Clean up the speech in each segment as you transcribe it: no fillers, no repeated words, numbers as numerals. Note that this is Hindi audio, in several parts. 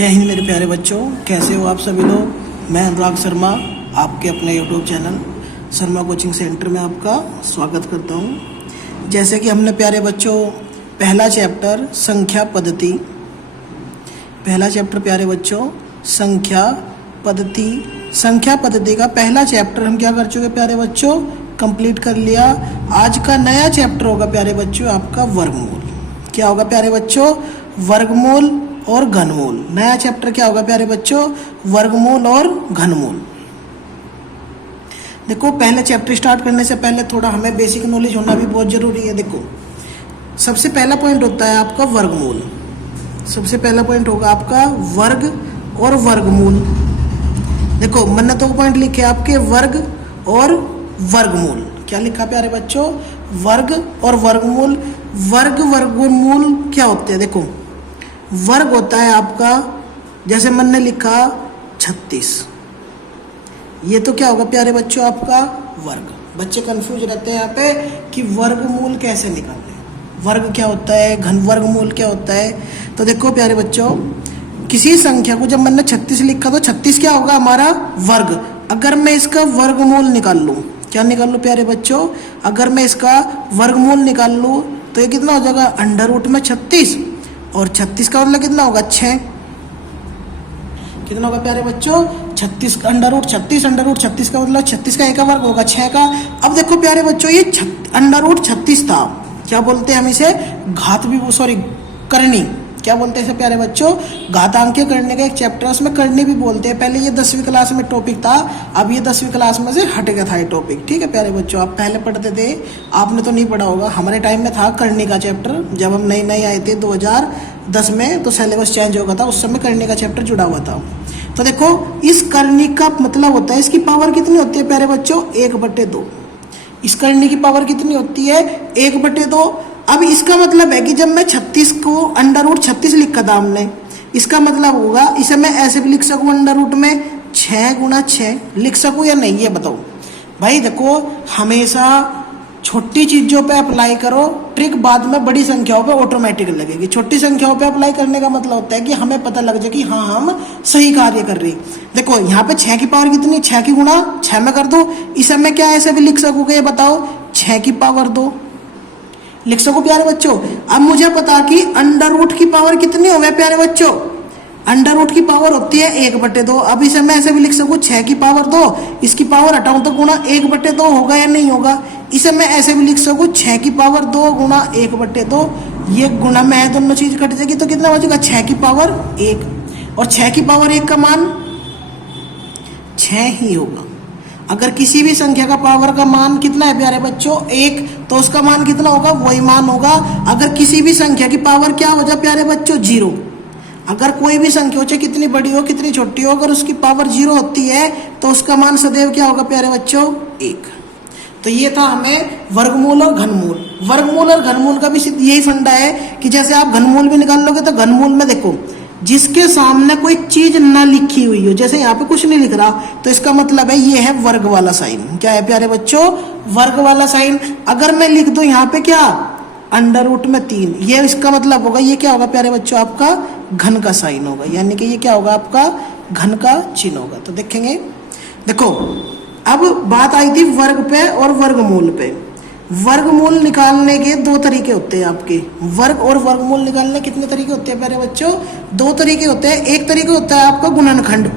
जय हिंद मेरे प्यारे बच्चों, कैसे हो आप सभी लोग। मैं अनुराग शर्मा आपके अपने YouTube channel Sharma coaching centre में आपका स्वागत करता हूं। जैसे कि हमने प्यारे बच्चों पहला चैप्टर संख्या पद्धति प्यारे बच्चों संख्या पद्धति का पहला चैप्टर हम क्या कर चुके प्यारे बच्चों, कंप्लीट कर लिया। आज का नया चैप्टर होगा प्यारे बच्चों आपका वर्गमूल। क्या होगा प्यारे बच्चों? वर्गमूल और घनमूल। नया चैप्टर क्या होगा प्यारे बच्चों? वर्गमूल और घनमूल। देखो, पहले चैप्टर स्टार्ट करने से पहले थोड़ा हमें बेसिक नॉलेज होना भी बहुत जरूरी है। देखो, सबसे पहला पॉइंट होता है आपका वर्गमूल। सबसे पहला पॉइंट होगा आपका वर्ग और वर्गमूल। देखो, मैंने तो पॉइंट लिखे आपके वर्ग और वर्गमूल। क्या लिखा प्यारे बच्चों? वर्ग और वर्गमूल। वर्ग वर्गमूल क्या होते हैं? देखो, वर्ग होता है आपका, जैसे मैंने लिखा 36। ये तो क्या होगा प्यारे बच्चों आपका वर्ग। बच्चे कंफ्यूज रहते हैं यहाँ पे कि वर्गमूल कैसे निकालने, वर्ग क्या होता है, घन वर्गमूल क्या होता है। तो देखो प्यारे बच्चों, किसी संख्या को जब मैंने 36 लिखा तो 36 क्या होगा हमारा वर्ग। अगर मैं इसका वर्गमूल निकाल लूँ, क्या निकाल लूँ प्यारे बच्चों? अगर मैं इसका वर्गमूल निकाल लूँ तो ये कितना हो जाएगा? अंडर रूट में 36, और 36 का मतलब कितना होगा? 6। कितना होगा प्यारे बच्चों? 36 अंडर रूट 36 का मतलब 36 का एक का वर्ग होगा 6 का। अब देखो प्यारे बच्चों, ये अंडर रूट 36 था। क्या बोलते हैं हम इसे? घात भी, सॉरी करनी। क्या बोलते हैं इसे प्यारे बच्चों? घातांकीय करने का एक चैप्टर है, उसमें करनी भी बोलते हैं। पहले ये 10वीं क्लास में टॉपिक था, अब ये 10वीं क्लास में से हट गया था ये टॉपिक। ठीक है प्यारे बच्चों, आप पहले पढ़ते थे, आपने तो नहीं पढ़ा होगा। हमारे टाइम में था करनी का चैप्टर, जब हम नए आए थे 2010 में, तो सिलेबस चेंज हो गया था, उस समय करनी का चैप्टर जुड़ा हुआ था। तो देखो, इस करनी का मतलब होता है, इसकी पावर कितनी होती है प्यारे बच्चों? 1/2। इस करनी की पावर कितनी होती है? 1/2। अब इसका मतलब है कि जब मैं 36 को अंडर रूट 36 लिखा था हमने, इसका मतलब होगा इसे मैं ऐसे भी लिख सकूं, अंडर रूट में 6 गुणा 6 लिख सकूं या नहीं, ये बताओ भाई। देखो, हमेशा छोटी चीजों पे अप्लाई करो, ट्रिक बाद में बड़ी संख्याओं पे ऑटोमेटिक लगेगी। छोटी संख्याओं पे अप्लाई करने का मतलब होता है कि हमें पता लग जाए कि हाँ हम सही कार्य कर रही। देखो, यहाँ पे 6 की पावर कितनी? 6 की गुणा 6 में कर दो। इसे मैं क्या ऐसे भी लिख सकूंगा, ये बताओ? 6 की पावर 2 लिख सको प्यारे बच्चों। अब मुझे पता कि अंडर रूट की पावर कितनी हो गया प्यारे बच्चों? अंडर रूट की पावर होती है 1/2। अब इसे मैं ऐसे भी लिख सकूं 6 की पावर 2, इसकी पावर हटाऊं तो गुणा 1/2 होगा या नहीं होगा? इसे मैं ऐसे भी लिख सकूं 6 की पावर 2 गुणा 1/2। ये गुणा में है, दोनों चीज कट जाएगी तो कितना बचेगा? 6 की पावर 1, और 6 की पावर 1 का मान 6 ही होगा। अगर किसी भी संख्या का पावर का मान कितना है प्यारे बच्चों? 1, तो उसका मान कितना होगा? वही मान होगा। अगर किसी भी संख्या की पावर क्या हो जाए प्यारे बच्चों? 0। अगर कोई भी संख्या हो, चाहे कितनी बड़ी हो कितनी छोटी हो, अगर उसकी पावर 0 होती है तो उसका मान सदैव क्या होगा प्यारे बच्चों? 1। तो ये था हमें वर्गमूल और घनमूल। वर्गमूल और घनमूल का भी यही फंडा है कि जैसे आप घनमूल भी निकाल लोगे तो घनमूल में देखो, जिसके सामने कोई चीज ना लिखी हुई हो, जैसे यहाँ पे कुछ नहीं लिख रहा, तो इसका मतलब है ये है वर्ग वाला साइन। क्या है प्यारे बच्चों? वर्ग वाला साइन। अगर मैं लिख दूं यहाँ पे क्या? अंडर रूट में 3, ये इसका मतलब होगा ये क्या होगा प्यारे बच्चों? आपका घन का साइन होगा, यानी कि ये क्या होगा? आपका घन का चिन्ह होगा। तो देखेंगे, देखो अब बात आई थी वर्ग पे और वर्गमूल पे। वर्गमूल निकालने के 2 तरीके होते हैं आपके। वर्ग और वर्गमूल निकालने कितने तरीके होते हैं प्यारे बच्चों? 2 तरीके होते हैं। एक तरीका होता है आपका गुणनखंड,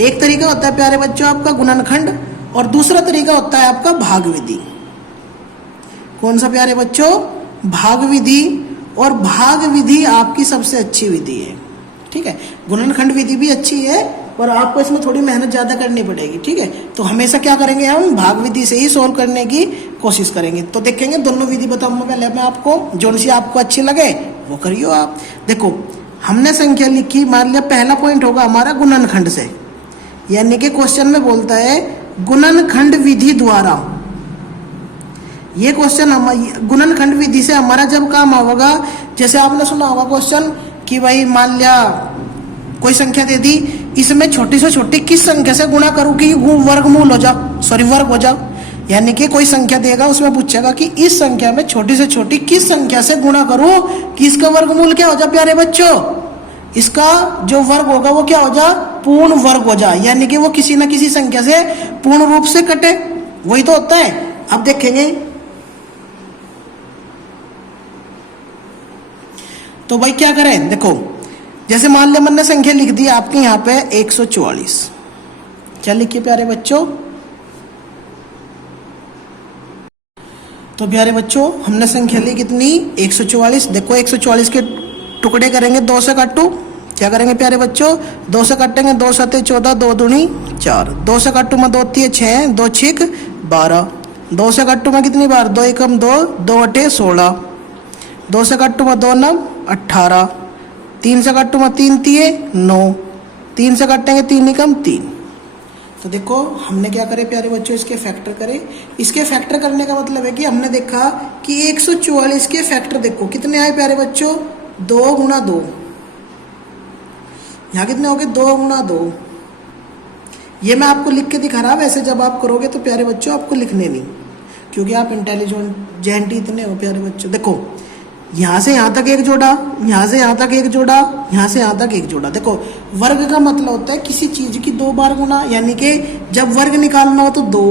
एक तरीका होता है प्यारे बच्चों आपका गुणनखंड, और दूसरा तरीका होता है आपका भाग विधि। कौन सा प्यारे बच्चों? भाग विधि। और भाग विधि आपकी सबसे अच्छी विधि है। ठीक है, गुणनखंड विधि भी अच्छी है और आपको इसमें थोड़ी मेहनत ज्यादा करनी पड़ेगी। ठीक है, तो हमेशा क्या करेंगे, हम भाग विधि से ही सोल्व करने की कोशिश करेंगे। तो देखेंगे दोनों विधि बताऊंगा पहले मैं आपको, जो सी आपको अच्छी लगे वो करियो आप। देखो, हमने संख्या लिखी, मान लिया पहला पॉइंट होगा हमारा गुणनखंड से, यानी कि क्वेश्चन में बोलता है गुणनखंड विधि द्वारा। ये क्वेश्चन हम गुणनखंड विधि से हमारा जब काम होगा, जैसे आपने सुना होगा क्वेश्चन कि भाई मान लिया कोई संख्या दे दी, इसमें छोटी से छोटी किस संख्या से गुणा करूं कि वर्गमूल हो जाओ, सॉरी वर्ग हो जाओ। यानी कि कोई संख्या देगा, उसमें पूछेगा कि इस संख्या में छोटी से छोटी किस संख्या से गुणा करूं कि इसका वर्गमूल क्या हो जाए प्यारे बच्चों? इसका जो वर्ग होगा वो क्या हो जा, पूर्ण वर्ग हो जा, यानी कि वो किसी ना किसी संख्या से पूर्ण रूप से कटे, वही तो होता है। अब देखेंगे तो भाई क्या करें, देखो जैसे मान लिया मैंने संख्या लिख दी आपके यहाँ पे 144, क्या लिखिए प्यारे बच्चों, तो प्यारे बच्चों हमने संख्या ली कितनी 144। देखो 144 के टुकड़े करेंगे, 2 से काटो, क्या करेंगे प्यारे बच्चों, 2 से काटेंगे, 2 सते 14, 2 दूनी 4, 2 से काटू में 2 तिये 6, 2 छिक 12, 2 से काटू में कितनी बार, 2 एकम 2, 2 अटे 16, 2 से काटू में 2 नम 18, 3 से काटू में 3 तिये 9, 3 से काटेंगे 3 एकम 3। तो देखो हमने क्या करे प्यारे बच्चों, इसके फैक्टर करे। इसके फैक्टर करने का मतलब है कि हमने देखा कि 144 के फैक्टर देखो कितने आए प्यारे बच्चों, 2 गुना 2, यहाँ कितने हो गए 2 गुना 2। ये मैं आपको लिख के दिखा रहा, वैसे जब आप करोगे तो प्यारे बच्चों आपको लिखने नहीं, क्योंकि आप इंटेलिजेंट इतने हो प्यारे बच्चों। देखो यहाँ से यहाँ तक एक जोड़ा, यहाँ से यहाँ तक एक जोड़ा, यहाँ से यहाँ तक एक जोड़ा। देखो वर्ग का मतलब होता है किसी चीज की 2 बार गुना, यानी कि जब वर्ग निकालना हो तो 2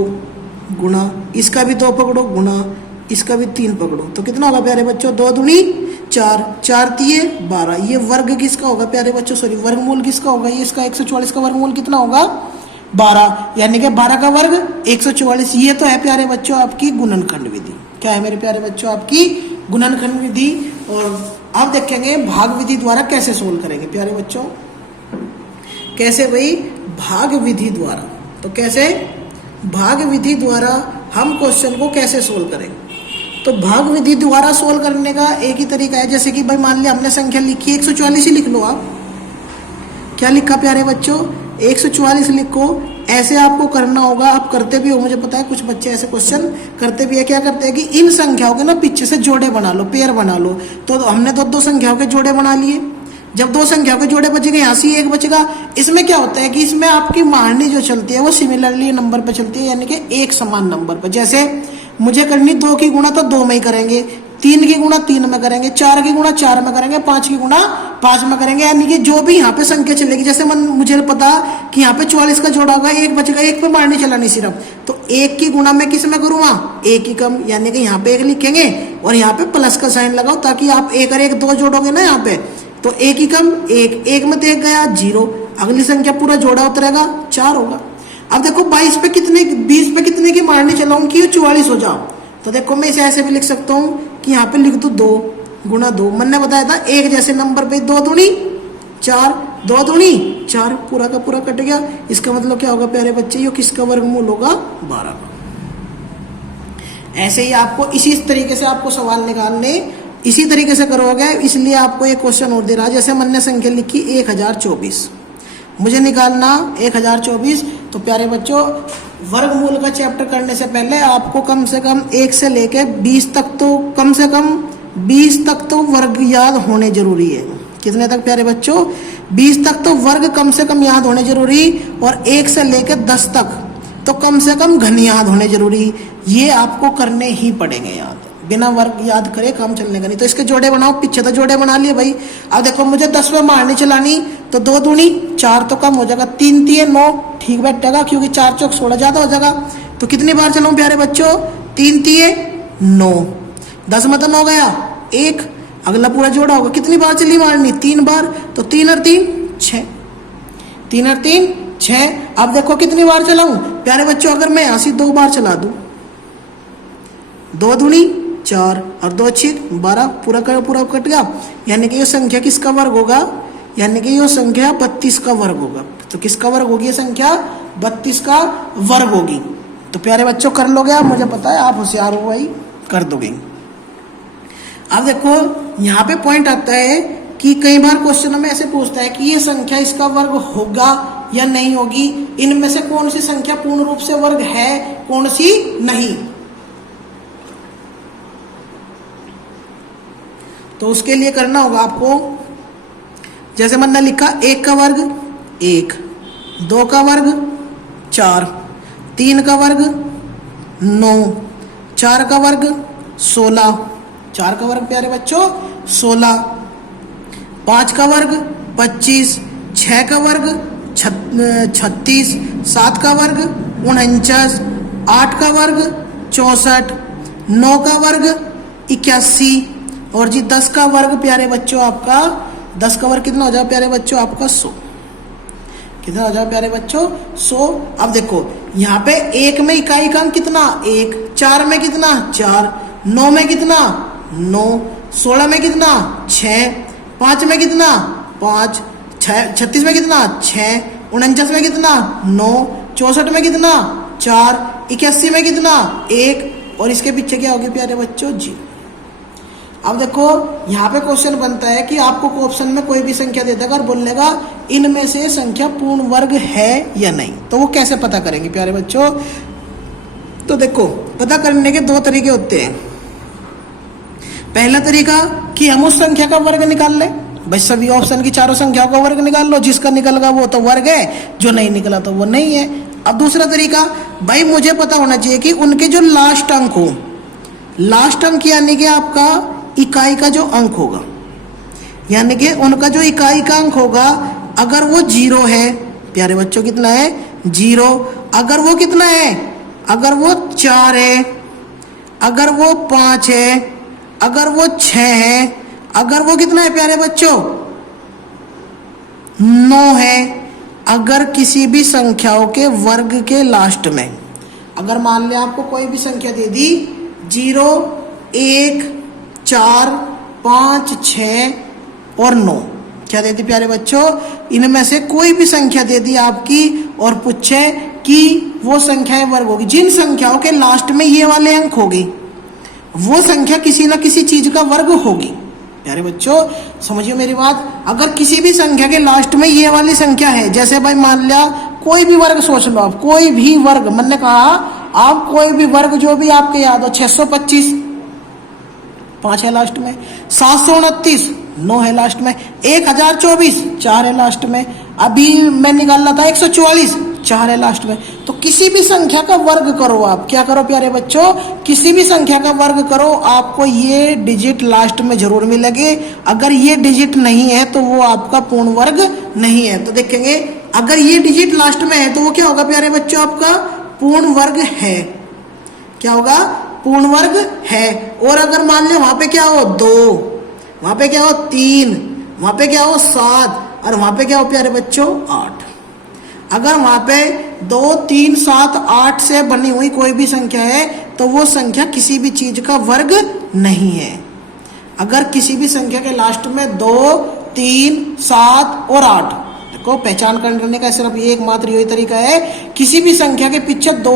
गुना, इसका भी 2 पकड़ो गुना, इसका भी 3 पकड़ो, तो कितना होगा प्यारे बच्चों, 2 दूनी 4, 4 तिये 12। ये वर्ग किसका होगा प्यारे बच्चों, सॉरी वर्गमूल किसका होगा, ये इसका 144 का वर्गमूल कितना होगा 12, यानी कि 12 का वर्ग 144। ये तो है प्यारे बच्चों आपकी गुणनखंड विधि। क्या है मेरे प्यारे बच्चों, आपकी गुणनखंड विधि। और अब देखेंगे भाग विधि द्वारा कैसे सोल्व करेंगे प्यारे बच्चों, कैसे भाई, भाग विधि द्वारा। तो कैसे, भाग विधि द्वारा हम क्वेश्चन को कैसे सोल्व करेंगे। तो भाग विधि द्वारा सोल्व करने का एक ही तरीका है, जैसे कि भाई मान लिया हमने संख्या लिखी 144 ही लिख लो आप, क्या लिखा प्यारे बच्चों 144 लिखो। ऐसे आपको करना होगा, आप करते भी हो, मुझे पता है कुछ बच्चे ऐसे क्वेश्चन करते भी है। क्या करते हैं कि इन संख्याओं के ना पीछे से जोड़े बना लो, पेयर बना लो। तो हमने तो 2 संख्याओं के जोड़े बना लिए, जब 2 संख्याओं के जोड़े बचेंगे, यहाँ से 1 बचेगा। इसमें क्या होता है कि इसमें आपकी मारनी जो चलती है वो सिमिलरली नंबर पर चलती है, यानी कि एक समान नंबर पर। जैसे मुझे करनी 2 की गुणा तो 2 में ही करेंगे, 3 की गुणा 3 में करेंगे, 4 की गुणा 4 में करेंगे, 5 की गुणा 5 में करेंगे, यानी कि जो भी यहाँ पे संख्या चलेगी। जैसे मुझे पता कि यहाँ पे 44 का जोड़ा होगा, 1 बचेगा, 1 पे मारनी चलानी सिर्फ, तो 1 की गुणा मैं किस में करूँगा, 1 की कम, यानी कि यहाँ पे 1 लिखेंगे और यहाँ पे प्लस का साइन लगाओ, ताकि आप 1 और 1 2 जोड़ोगे ना यहाँ पे, तो 1 की कम 1, 1 में तो 1 गया 0, अगली संख्या पूरा जोड़ा उतरेगा 4 होगा। अब देखो 22 पे कितने, 20 पे कितने की मारनी चलाऊं कि ये 44 हो जाओ। तो देखो मैं इसे ऐसे भी लिख सकता हूँ कि यहाँ पे लिख दो 2 गुना 2, मैंने बताया था एक जैसे नंबर पे 2 दूनी 4, 2 दूनी 4, पूरा का पूरा कट गया। इसका मतलब क्या होगा प्यारे बच्चे, ये किसका वर्गमूल होगा 12 का। ऐसे ही आपको इसी तरीके से आपको सवाल निकालने, इसी तरीके से करोगे। इसलिए आपको एक क्वेश्चन और दे रहा है, जैसे मैंने संख्या लिखी 1024, मुझे निकालना 1024। तो प्यारे बच्चों वर्गमूल का चैप्टर करने से पहले आपको कम से कम 1 से लेकर 20 तक, तो कम से कम 20 तक तो वर्ग याद होने जरूरी है। कितने तक प्यारे बच्चों, 20 तक तो वर्ग कम से कम याद होने जरूरी, और 1 से लेकर 10 तक तो कम से कम घन याद होने जरूरी। ये आपको करने ही पड़ेंगे याद, बिना वर्ग याद करे काम चलने का नहीं। तो इसके जोड़े बनाओ, पीछे तो जोड़े बना लिए भाई। अब देखो मुझे 10 में मारनी चलानी, तो 2 दूनी 4 तो कम हो जाएगा, 3 तिये 9 ठीक बैठेगा, क्योंकि 4 चौक 16 ज्यादा हो जाएगा। तो कितनी बार चलाऊं प्यारे बच्चों, 3 तिये 9, 10 में तो 9 गया 1, अगला पूरा जोड़ा होगा, कितनी बार चली मारनी 3 बार, तो 3 और 3 6, 3 और 3 6। अब देखो कितनी बार चलाऊं प्यारे बच्चों, अगर मैं यहाँ से 2 बार चला दूं, 2 दूनी 4 और 2 6 12, पूरा कट गया, यानी कि ये संख्या किसका वर्ग होगा, यानी कि ये संख्या 32 का वर्ग होगा। तो किसका वर्ग होगी ये संख्या, 32 का वर्ग होगी। तो प्यारे बच्चों कर लोगे आप, मुझे पता है आप होशियार हो भाई, कर दोगे। अब देखो यहाँ पे पॉइंट आता है कि कई बार क्वेश्चन में ऐसे पूछता है कि ये संख्या इसका वर्ग होगा या नहीं होगी, इनमें से कौन सी संख्या पूर्ण रूप से वर्ग है, कौन सी नहीं। तो उसके लिए करना होगा आपको, जैसे मैंने लिखा 1 का वर्ग 1, 2 का वर्ग 4, 3 का वर्ग 9, 4 का वर्ग 16, 4 का वर्ग प्यारे बच्चों 16, 5 का वर्ग 25, 6 का वर्ग 36, 7 का वर्ग 49, 8 का वर्ग 64, 9 का वर्ग 81 और जी 10 का वर्ग प्यारे बच्चों आपका 10 का वर्ग कितना हो जाए प्यारे बच्चों आपका 100। कितना हो जाए प्यारे बच्चों 100। अब देखो यहाँ पे 1 में इकाई का अंक कितना 1, 4 में कितना 4, 9 में कितना 9, 16 में कितना 6, 5 में कितना 5, 36 में कितना 6, 49 में कितना 9, 64 में कितना 4, 81 में कितना 1 और इसके पीछे क्या हो गया प्यारे बच्चों 0। अब देखो यहाँ पे क्वेश्चन बनता है कि आपको ऑप्शन में कोई भी संख्या दे देगा और बोलेगा इनमें से संख्या पूर्ण वर्ग है या नहीं, तो वो कैसे पता करेंगे प्यारे बच्चों। तो देखो पता करने के 2 तरीके होते हैं। पहला तरीका कि हम उस संख्या का वर्ग निकाल लें, भाई सभी ऑप्शन की चारों संख्याओं का वर्ग निकाल लो, जिसका निकलेगा वो तो वर्ग है, जो नहीं निकला तो वो नहीं है। अब दूसरा तरीका, भाई मुझे पता होना चाहिए कि उनके जो लास्ट अंक हो, लास्ट अंक यानी कि आपका इकाई का जो अंक होगा, यानी कि उनका जो इकाई का अंक होगा अगर वो 0 है प्यारे बच्चों कितना है 0, अगर वो कितना है, अगर वो 4 है, अगर वो 5 है, अगर वो 6 है, अगर वो कितना है प्यारे बच्चों 9 है, अगर किसी भी संख्याओं के वर्ग के लास्ट में, अगर मान लिया आपको कोई भी संख्या दे दी 0, 1, 4, 5, 6 और 9, क्या दे दी प्यारे बच्चों, इनमें से कोई भी संख्या दे दी आपकी और पूछे कि वो संख्याएं वर्ग होगी, जिन संख्याओं के लास्ट में ये वाले अंक होगी वो संख्या किसी ना किसी चीज का वर्ग होगी। प्यारे बच्चों समझिए मेरी बात, अगर किसी भी संख्या के लास्ट में ये वाली संख्या है, जैसे भाई मान लिया कोई भी वर्ग सोच लो आप, कोई भी वर्ग, मैंने कहा आप कोई भी वर्ग जो भी आपके याद हो, 625 5 है लास्ट में, 729 9 है लास्ट में, 1024 4 है लास्ट में, अभी मैं निकाल रहा था 144 4 है लास्ट में। तो किसी भी संख्या का वर्ग करो, आप क्या करो प्यारे बच्चों, किसी भी संख्या का वर्ग करो, आपको ये डिजिट लास्ट में जरूर मिलेगी। अगर ये डिजिट नहीं है तो वो आपका पूर्ण वर्ग नहीं है। तो देखेंगे अगर ये डिजिट लास्ट में है तो वो क्या होगा प्यारे बच्चों, आपका पूर्ण वर्ग है। क्या होगा, पूर्ण वर्ग है। और अगर मान लिया वहां पे क्या हो 2, वहां पे क्या हो 3, वहां पे क्या हो 7 और वहां पे क्या हो प्यारे बच्चों 8। अगर वहां पे 2, 3, 7, 8 से बनी हुई कोई भी संख्या है तो वो संख्या किसी भी चीज का वर्ग नहीं है। अगर किसी भी संख्या के लास्ट में 2, 3, 7 और 8 को पहचान करने का सिर्फ ये एकमात्र यही तरीका है, किसी भी संख्या के पीछे 2,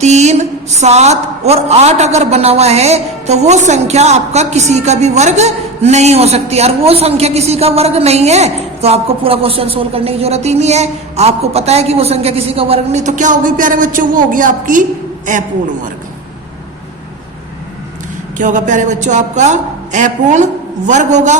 3, 7 और 8 अगर बना हुआ है तो वो संख्या आपका किसी का भी वर्ग नहीं हो सकती। और वो संख्या किसी का वर्ग नहीं है तो आपको पूरा क्वेश्चन सोल्व करने की जरूरत ही नहीं है। आपको पता है कि वो संख्या किसी का वर्ग नहीं, तो क्या होगी प्यारे बच्चों, वो होगी आपकी अपूर्ण वर्ग। क्या होगा प्यारे बच्चों, आपका अपूर्ण वर्ग होगा।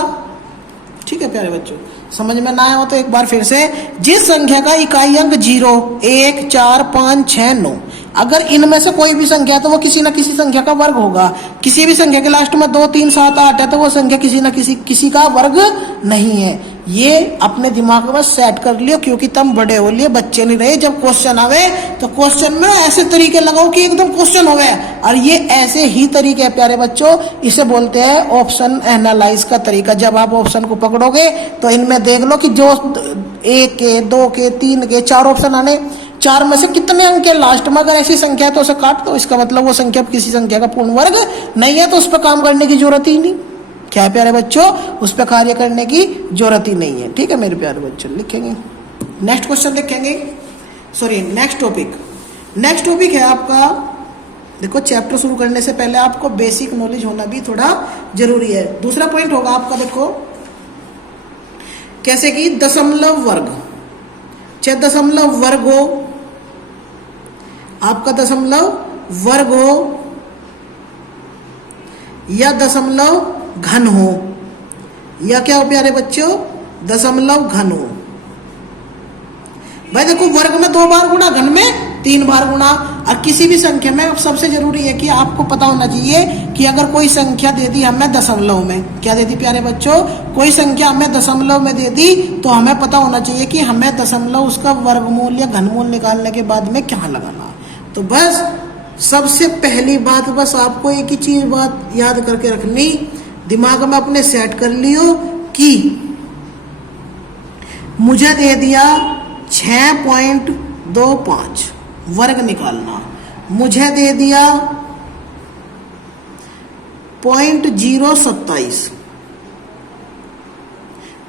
ठीक है प्यारे बच्चों, समझ में ना आया हो तो एक बार फिर से, जिस संख्या का इकाई अंक 0, 1, 4, 5, 6, 9, अगर इनमें से कोई भी संख्या है तो वो किसी ना किसी संख्या का वर्ग होगा। किसी भी संख्या के लास्ट में 2, 3, 7, 8 है तो वो संख्या किसी ना किसी का वर्ग नहीं है। ये अपने दिमाग में सेट कर लियो, क्योंकि तुम बड़े हो लिए, बच्चे नहीं रहे। जब क्वेश्चन आवे तो क्वेश्चन में ऐसे तरीके लगाओ कि एकदम क्वेश्चन होवे। और ये ऐसे ही तरीके है प्यारे बच्चों, इसे बोलते हैं ऑप्शन एनालाइज का तरीका। जब आप ऑप्शन को पकड़ोगे तो इनमें देख लो कि जो 1 के, 2 के, 3 के 4 ऑप्शन आने, 4 में से कितने अंक है लास्ट में, अगर ऐसी संख्या है तो उसे काट दो। इसका मतलब वो संख्या किसी संख्या का पूर्ण वर्ग नहीं है, तो उस पर काम करने की जरूरत ही नहीं। क्या है प्यारे बच्चों, उस पर कार्य करने की जरूरत ही नहीं है। ठीक है मेरे प्यारे बच्चों, लिखेंगे नेक्स्ट क्वेश्चन, देखेंगे sorry next topic. Next topic है आपका, देखो चैप्टर शुरू करने से पहले आपको बेसिक नॉलेज होना भी थोड़ा जरूरी है। दूसरा पॉइंट होगा आपका, देखो कैसे कि दशमलव वर्ग, चाहे दशमलव वर्ग हो, आपका दशमलव वर्ग हो या दशमलव घन हो, या क्या हो प्यारे बच्चों, दशमलव घन हो। भाई देखो वर्ग में 2 बार गुणा, घन में 3 बार गुणा। और किसी भी संख्या में सबसे जरूरी है कि आपको पता होना चाहिए कि अगर कोई संख्या दे दी हमें दशमलव में, क्या दे दी प्यारे बच्चों, कोई संख्या हमें दशमलव में दे दी तो हमें पता होना चाहिए कि हमें दशमलव उसका वर्गमूल या घनमूल निकालने के बाद में क्या लगाना। तो बस सबसे पहली बात, बस आपको एक ही चीज बात याद करके रखनी, दिमाग में अपने सेट कर लियो कि मुझे दे दिया 6.25 वर्ग निकालना, मुझे दे दिया 0.027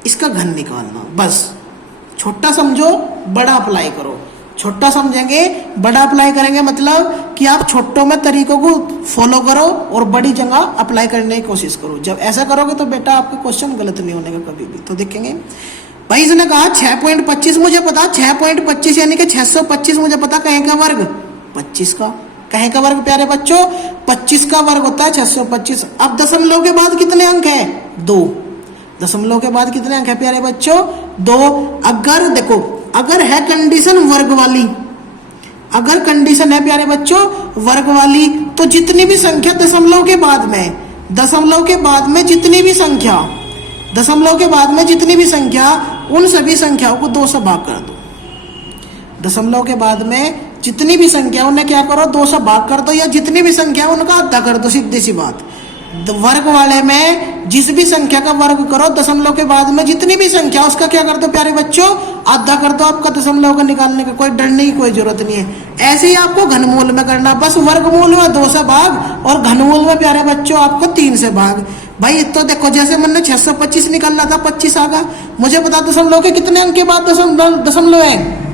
इसका घन निकालना। बस छोटा समझो, बड़ा अप्लाई करो। छोटा समझेंगे, बड़ा अप्लाई करेंगे, मतलब कि आप छोटों में तरीकों को फॉलो करो और बड़ी जगह अप्लाई करने की कोशिश करो। जब ऐसा करोगे तो बेटा आपके क्वेश्चन गलत नहीं होने का कभी भी। तो देखेंगे भाई, इसने कहा 6.25 मुझे पता, 6.25 यानी कि 625 मुझे पता, कहें का वर्ग 25 का, कहें का वर्ग प्यारे बच्चों 25 का वर्ग होता है 625। अब दशमलव के बाद कितने अंक है? 2। दशमलव के बाद कितने अंक है प्यारे बच्चों? 2। अगर देखो, अगर है कंडीशन वर्ग वाली, अगर कंडीशन है प्यारे बच्चों वर्ग वाली, तो जितनी भी संख्या दशमलव के बाद में, दशमलव के बाद में जितनी भी संख्या, दशमलव के बाद में जितनी भी संख्या, उन सभी संख्याओं को 2 से भाग कर दो। दशमलव के बाद में जितनी भी संख्या उन्हें क्या करो, 2 से भाग कर दो, या जितनी भी संख्या उनका आधा कर दो, सीधी सी बात। वर्ग वाले में जिस भी संख्या का वर्ग करो, दशमलव के बाद में जितनी भी संख्या उसका क्या कर दो प्यारे बच्चों, आधा कर दो। आपका दशमलव का निकालने का कोई डरने की कोई जरूरत नहीं है। ऐसे ही आपको घनमूल में करना, बस वर्गमूल में 2 से भाग और घनमूल में प्यारे बच्चों आपको 3 से भाग। भाई तो देखो, जैसे मैंने 625 निकालना था, 25 आ गया। मुझे पता दशमलव के कितने अंक के बाद दशमलव है,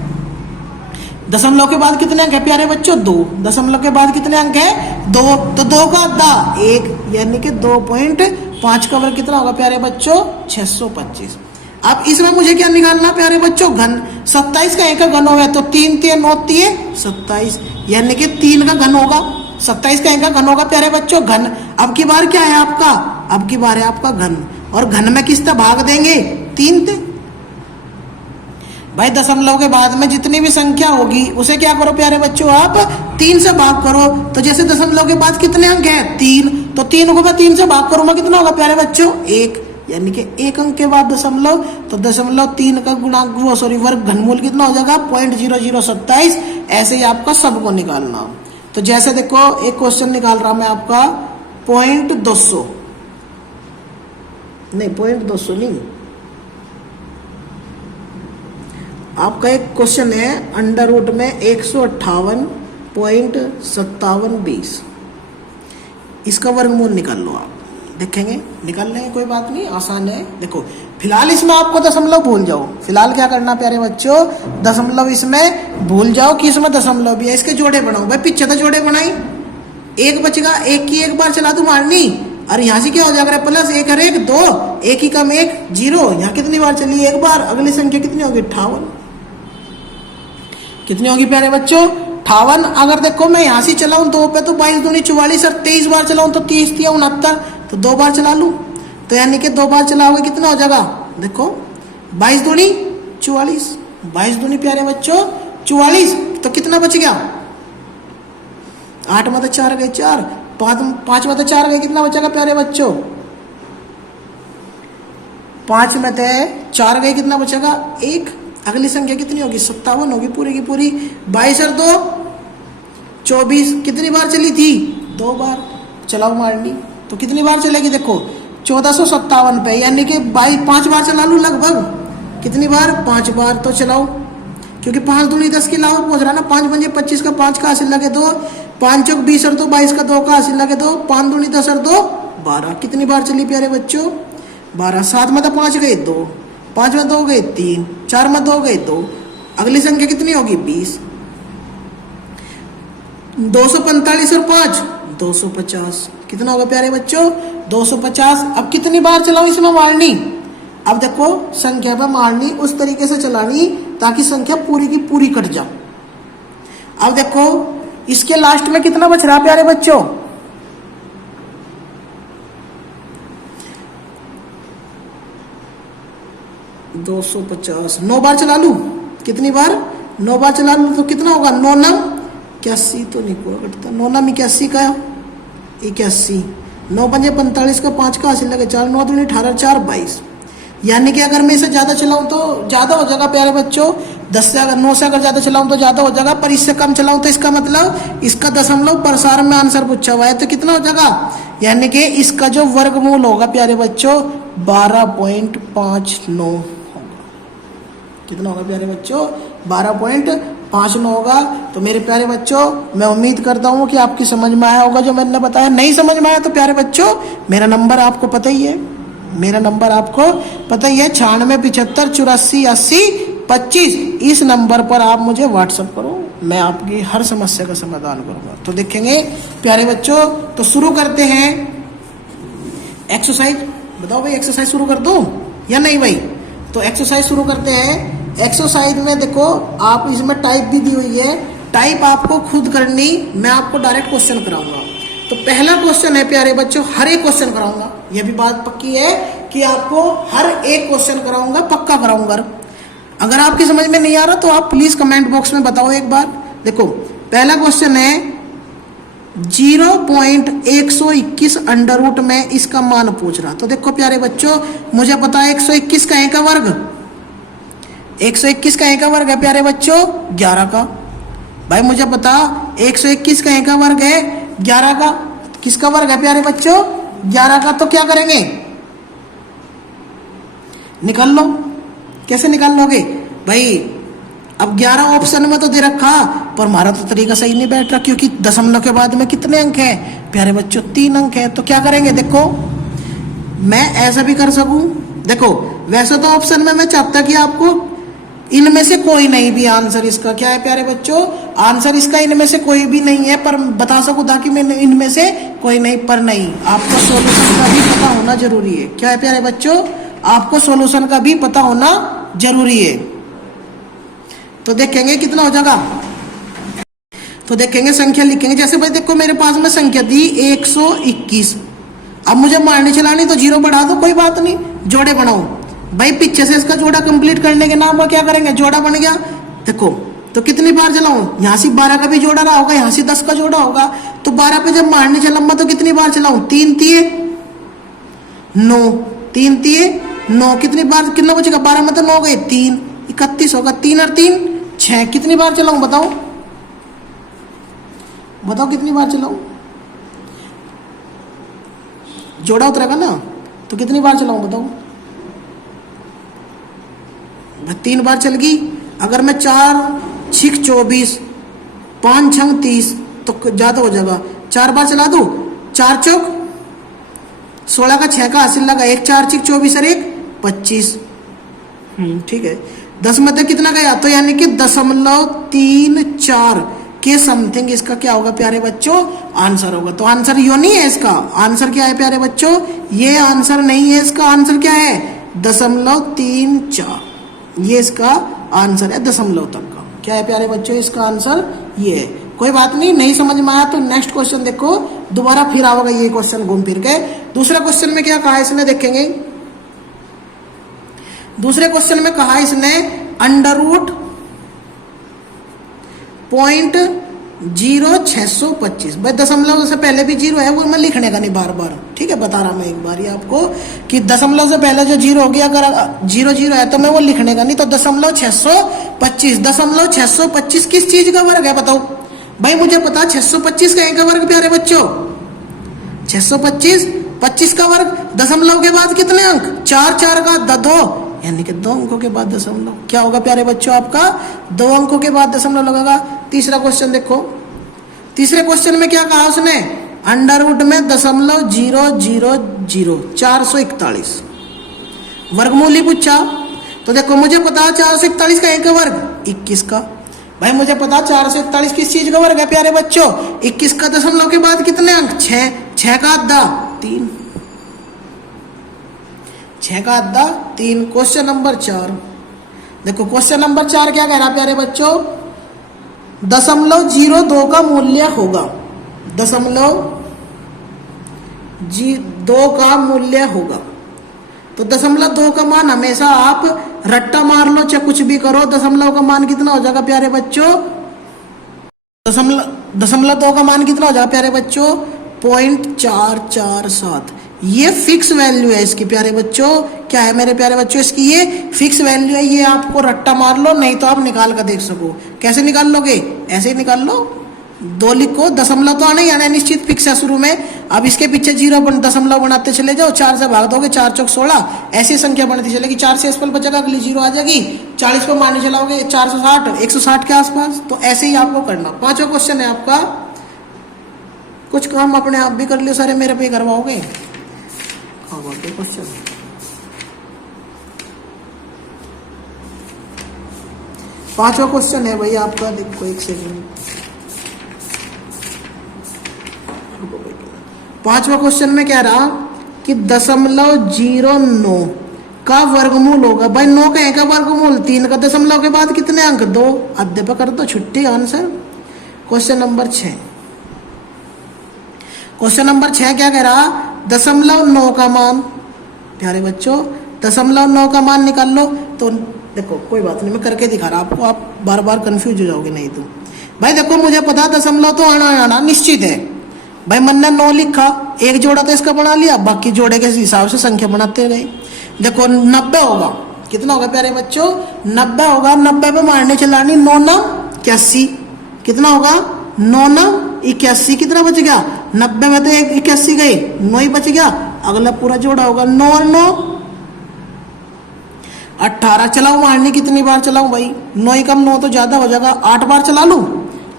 दशमलव के बाद कितने अंक है प्यारे बच्चों? 2। दशमलव के बाद कितने अंक है? 2। तो 2 का आधा 1, यानी कि 2.5 का वर्ग कितना होगा प्यारे बच्चों? 625। अब इसमें मुझे क्या निकालना प्यारे बच्चों? घन। 27 का 1 का घन होगा तो 3 3 9 3 27, यानी कि 3 का घन होगा। 27 का 1 का घन होगा प्यारे बच्चों, घन। अब की बार क्या है आपका? अब की बार है आपका घन, और घन में किससे भाग देंगे? 3 से। भाई दशमलव के बाद में जितनी भी संख्या होगी उसे क्या करो प्यारे बच्चों, आप 3 से भाग करो। तो जैसे दशमलव के बाद कितने अंक हैं? 3, तो 3 को मैं 3 से भाग करूंगा, कितना होगा प्यारे बच्चों? 1, यानी कि 1 अंक के बाद दशमलव, तो दशमलव 3 का गुणांक वर्ग घनमूल कितना हो जाएगा? 0.0027। ऐसे ही आपका सबको निकालना। तो जैसे देखो, एक क्वेश्चन निकाल रहा मैं आपका 0.200 नहीं, 0.200 नहीं, आपका एक क्वेश्चन है अंडर रूट में 158.5720, इसका वर्गमूल निकाल लो आप। देखेंगे, निकाल लेंगे, कोई बात नहीं, आसान है। देखो फिलहाल इसमें आपको दशमलव भूल जाओ। फिलहाल क्या करना प्यारे बच्चों, दशमलव इसमें भूल जाओ कि इसमें दशमलव भी है। इसके जोड़े बनाओ। भाई पीछे तो जोड़े बनाई, 1 बचेगा, 1 की एक बार चला दू मारनी, और यहाँ से क्या हो जाएगा? प्लस 1 और 1 2, 1 ही कम 1 0। यहाँ कितनी बार चली? 1 बार। अगली संख्या कितनी होगी? 58। कितनी होगी प्यारे बच्चों? 58। अगर देखो मैं यहाँ से चलाऊं 2 पे, तो 22 दूनी 44, और 23 बार चलाऊं तो 30 या 69, तो 2 बार चला लूं, तो यानी कि 2 बार चलाओगे कितना हो जाएगा? देखो 22 दूनी 44, 22 दूनी प्यारे बच्चों 44, तो कितना बच गया? 8 में तो 4 गए 4, 5 में तो 4 गए, कितना बचेगा प्यारे बच्चों? 5 में तो 4 गए, कितना बचेगा? 1। अगली संख्या कितनी होगी? 57 होगी पूरी की पूरी। 22 और 2 24, कितनी बार चली थी? 2 बार। चलाओ मारनी, तो कितनी बार चलेगी? देखो 1457 पे, यानी कि 5 बार चला लूँ लगभग। कितनी बार? 5 बार। तो चलाओ, क्योंकि 5 दूनी 10 के अलावा पहुंच रहा ना, 5 पंजे 25 का 5 का हासिल लगे 2, 5 चौक 20 और 2 22 का 2 का हासिल लगे 2, 5 दूनी 10 और 2 12। कितनी बार चली प्यारे बच्चों? 12। 7 में तो 5 गए 2, 5 में 2 गए 3, 4 में 2 गए 2। अगली संख्या कितनी होगी? 20। 245 और 5 250, कितना होगा प्यारे बच्चों? 250। अब कितनी बार चलाओ इसमें मारनी? अब देखो संख्या पे मारनी उस तरीके से चलानी ताकि संख्या पूरी की पूरी कट जाए। अब देखो इसके लास्ट में कितना बच रहा प्यारे बच्चों? 250। 9 बार चला लूं, कितनी बार? 9 बार चला लूं तो कितना होगा? 9 9 81 तो नहीं पूरा कटता, 9 नाम 81 का 81, 9 पंजे 45 का 5 का हासिल लगे 4, 9 दूनी 18, 4 22। यानी कि अगर मैं इसे ज़्यादा चलाऊं तो ज़्यादा हो जाएगा प्यारे बच्चों, 10 से अगर 9 से अगर ज़्यादा चलाऊं तो ज़्यादा हो जाएगा, पर इससे कम चलाऊं तो इसका मतलब इसका दशमलव प्रसार में आंसर पूछा हुआ है तो कितना हो जाएगा, यानी कि इसका जो वर्गमूल होगा प्यारे बच्चों 12.59 होगा। कितना होगा प्यारे बच्चों, 12.59 होगा। तो मेरे प्यारे बच्चों मैं उम्मीद करता हूँ कि आपकी समझ में आया होगा जो मैंने बताया। नहीं समझ में आया तो प्यारे बच्चों मेरा नंबर आपको पता ही है, मेरा नंबर आपको पता ही है 96 75 84 80 25। इस नंबर पर आप मुझे व्हाट्सअप करो, मैं आपकी हर समस्या का समाधान करूंगा। तो देखेंगे प्यारे बच्चों, तो शुरू करते हैं एक्सरसाइज। बताओ भाई एक्सरसाइज शुरू कर दूं या नहीं भाई? तो एक्सरसाइज शुरू करते हैं। एक्सरसाइज में देखो आप इसमें टाइप भी दी हुई है, टाइप आपको खुद करनी, मैं आपको डायरेक्ट क्वेश्चन कराऊंगा। तो पहला क्वेश्चन है प्यारे बच्चों, हर एक क्वेश्चन कराऊंगा, यह भी बात पक्की है कि आपको हर एक क्वेश्चन कराऊंगा, पक्का कराऊंगा। अगर आपकी समझ में नहीं आ रहा तो आप प्लीज कमेंट बॉक्स में बताओ एक बार। देखो पहला क्वेश्चन है 0.121 अंडर रूट में इसका मान पूछ रहा। तो देखो प्यारे बच्चों मुझे पता है 121 का 1 का वर्ग, 121 का 1 का वर्ग है प्यारे बच्चों 11 का। भाई मुझे पता 121 का 1 का वर्ग है 11 का, किसका वर्ग है प्यारे बच्चों 11 का। तो क्या करेंगे, निकाल लो। कैसे निकाल लोगे भाई, अब 11 ऑप्शन में तो दे रखा, पर हमारा तो तरीका सही नहीं बैठ रहा, क्योंकि दशमलव के बाद में कितने अंक है प्यारे बच्चों 3 अंक है। तो क्या करेंगे, देखो मैं ऐसा भी कर सकूं। देखो वैसे तो ऑप्शन में मैं चाहता कि आपको इनमें से कोई नहीं भी आंसर इसका क्या है प्यारे बच्चों, आंसर इसका इनमें से कोई भी नहीं है, पर बता सकूं ताकि मैं इनमें से कोई नहीं, पर नहीं, आपको सॉल्यूशन का भी पता होना जरूरी है। क्या है प्यारे बच्चों, आपको सॉल्यूशन का भी पता होना जरूरी है। तो देखेंगे कितना हो जाएगा, तो देखेंगे संख्या लिखेंगे। जैसे भाई देखो मेरे पास में संख्या दी 121, अब मुझे मारनी चलानी तो 0 बढ़ा दो, कोई बात नहीं, जोड़े बनाओ। भाई पीछे से इसका जोड़ा कंप्लीट करने के नाम पर क्या करेंगे, जोड़ा बन गया। देखो तो कितनी बार चलाऊं, यहाँ से 12 का भी जोड़ा रहा होगा, यहाँ से 10 का जोड़ा होगा, तो 12 पे जब मारने चलाऊंगा तो कितनी बार चलाऊं, 3 तिये 9, 3 तिये 9, कितनी बार कितना बचेगा, 12 में तो 9 गए, 3 31 होगा, 3 और 3 6, कितनी बार चलाऊं बताओ, बताओ कितनी बार चलाऊं, जोड़ा उतरेगा ना, तो कितनी बार चलाऊं बताओ, 3 बार चल गई। अगर मैं 4 6 24 5 6 30 तो ज्यादा हो जाएगा, 4 बार चला दो, 4 चौक 16 का 6 का हासिल लगा, 1 4 6 24 और 1 25, ठीक है। 10 में तक कितना गया, तो यानी कि 0.34 के समथिंग इसका क्या होगा प्यारे बच्चों, आंसर होगा। तो आंसर यो नहीं है, इसका आंसर क्या है प्यारे बच्चों, ये आंसर नहीं है, इसका आंसर क्या है 0.34, ये इसका आंसर है दशमलव तक का। क्या है प्यारे बच्चों, इसका आंसर ये है। कोई बात नहीं, नहीं समझ में आया तो नेक्स्ट क्वेश्चन देखो, दोबारा फिर आओगे ये क्वेश्चन घूम फिर के। दूसरा क्वेश्चन में क्या कहा इसने, देखेंगे दूसरे क्वेश्चन में कहा इसने अंडर रूट 0.0625। भाई दशमलव से पहले भी 0 है, वो मैं लिखने का नहीं बार बार, ठीक है, बता रहा मैं एक बार ही आपको कि दशमलव से पहले जो 0 हो गया, अगर 0 0 है तो मैं वो लिखने का नहीं। तो 0.625, 0.625 किस चीज का वर्ग है बताओ। भाई मुझे पता 625 का 1 का वर्ग प्यारे बच्चों 625, 25 का वर्ग, दशमलव के बाद कितने अंक, 4, 4 का 2, यानी कि 2 अंकों के बाद दशमलव क्या होगा प्यारे बच्चों, आपका 2 अंकों के बाद दशमलव लगेगा। तीसरा क्वेश्चन देखो, तीसरे क्वेश्चन में क्या कहा उसने, अंडर रूट में 0.000 441 वर्गमूल ही पूछा। तो देखो मुझे पता 441 का 1 का वर्ग 21 का, भाई मुझे पता 441 किस चीज का वर्ग है प्यारे बच्चों, 21 का दशमलव के बाद कितने अंक, 6, 6 का आधा 3, 6 का आधा 3। क्वेश्चन नंबर 4 देखो, क्वेश्चन नंबर 4 क्या कह रहा प्यारे बच्चों, 0.02 का मूल्य होगा, 0.2 का मूल्य होगा। तो 0.2 का मान हमेशा आप रट्टा मार लो चाहे कुछ भी करो, दशमलव का मान कितना हो जाएगा प्यारे बच्चों दशमलव 2 का मान कितना हो जाएगा प्यारे बच्चों? 0.447। ये फिक्स वैल्यू है इसकी प्यारे बच्चों। क्या है मेरे प्यारे बच्चों? इसकी ये फिक्स वैल्यू है। ये आपको रट्टा मार लो, नहीं तो आप निकाल कर देख सको। कैसे निकाल लोगे? ऐसे ही निकाल लो। 2 लिखो, दशमलव तो आना ही आना, निश्चित फिक्स है शुरू में। अब इसके पीछे दशमलव बनाते चले जाओ, 4 से भाग दोगे, 4 चौक 16, ऐसी संख्या बनती चलेगी। 4 से एसपल बचेगा, अगली 0 आ जाएगी। 40 पे मारने चलाओगे 460, 160 के आसपास। तो ऐसे ही आपको करना। 5वां क्वेश्चन है आपका। कुछ काम अपने आप भी कर लियो, सारे मेरे पे करवाओगे। क्वेश्चन 5वां क्वेश्चन है भाई आपका। देखो एक सेकंड। 5वां क्वेश्चन में क्या रहा कि 0.09 का वर्गमूल होगा। भाई 9 का एक का वर्गमूल 3 का दशमलव के बाद कितने अंक? 2। अध्याय पर कर दो, छुट्टी answer. Question number 6। Question number 6 क्या कह रहा? 0.9 का मान। प्यारे बच्चों 0.9 का मान निकाल लो। तो देखो कोई बात नहीं, मैं करके दिखा रहा आपको, आप बार बार कंफ्यूज हो जाओगे नहीं तो। भाई देखो मुझे पता दशमलव तो आना निश्चित है। भाई मन ने 9 लिखा, एक जोड़ा तो इसका बना लिया, बाकी जोड़े के हिसाब से संख्या बनाते गए। देखो 90 होगा। कितना होगा प्यारे बच्चों? 90 होगा। 90 पे मारने चलानी 9 9 81। कितना होगा? 9 9 81। कितना बच गया? 90 में तो 81 गए, 9 ही बच गया। अगला पूरा जोड़ा होगा 9 9 18। चलाऊ मारने कितनी बार चलाऊं भाई? 9 कम 9 तो ज्यादा हो जाएगा, 8 बार चला लूं।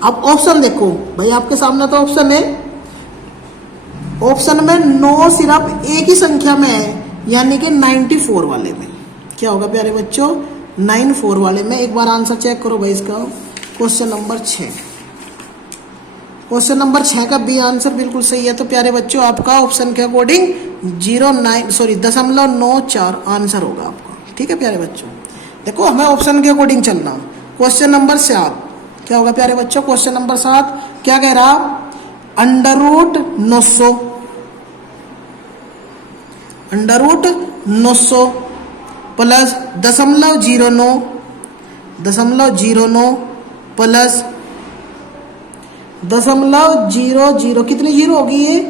अब ऑप्शन देखो भाई, आपके सामने तो ऑप्शन है। ऑप्शन में 9 सिर्फ एक ही संख्या में है, यानी कि 94 वाले में। क्या होगा प्यारे बच्चों? 94 वाले में। एक बार आंसर चेक करो भाई इसका। Question number 6। क्वेश्चन नंबर 6 का बी आंसर बिल्कुल सही है। तो प्यारे बच्चों आपका ऑप्शन के अकॉर्डिंग 0.94 आंसर होगा आपका। ठीक है प्यारे बच्चों, देखो हमें ऑप्शन के अकॉर्डिंग चलना। क्वेश्चन नंबर 7 क्या होगा प्यारे बच्चों? क्वेश्चन नंबर 7 क्या कह रहा? √900 प्लस 0.09 प्लस 0.00। कितनी जीरो होगी ये?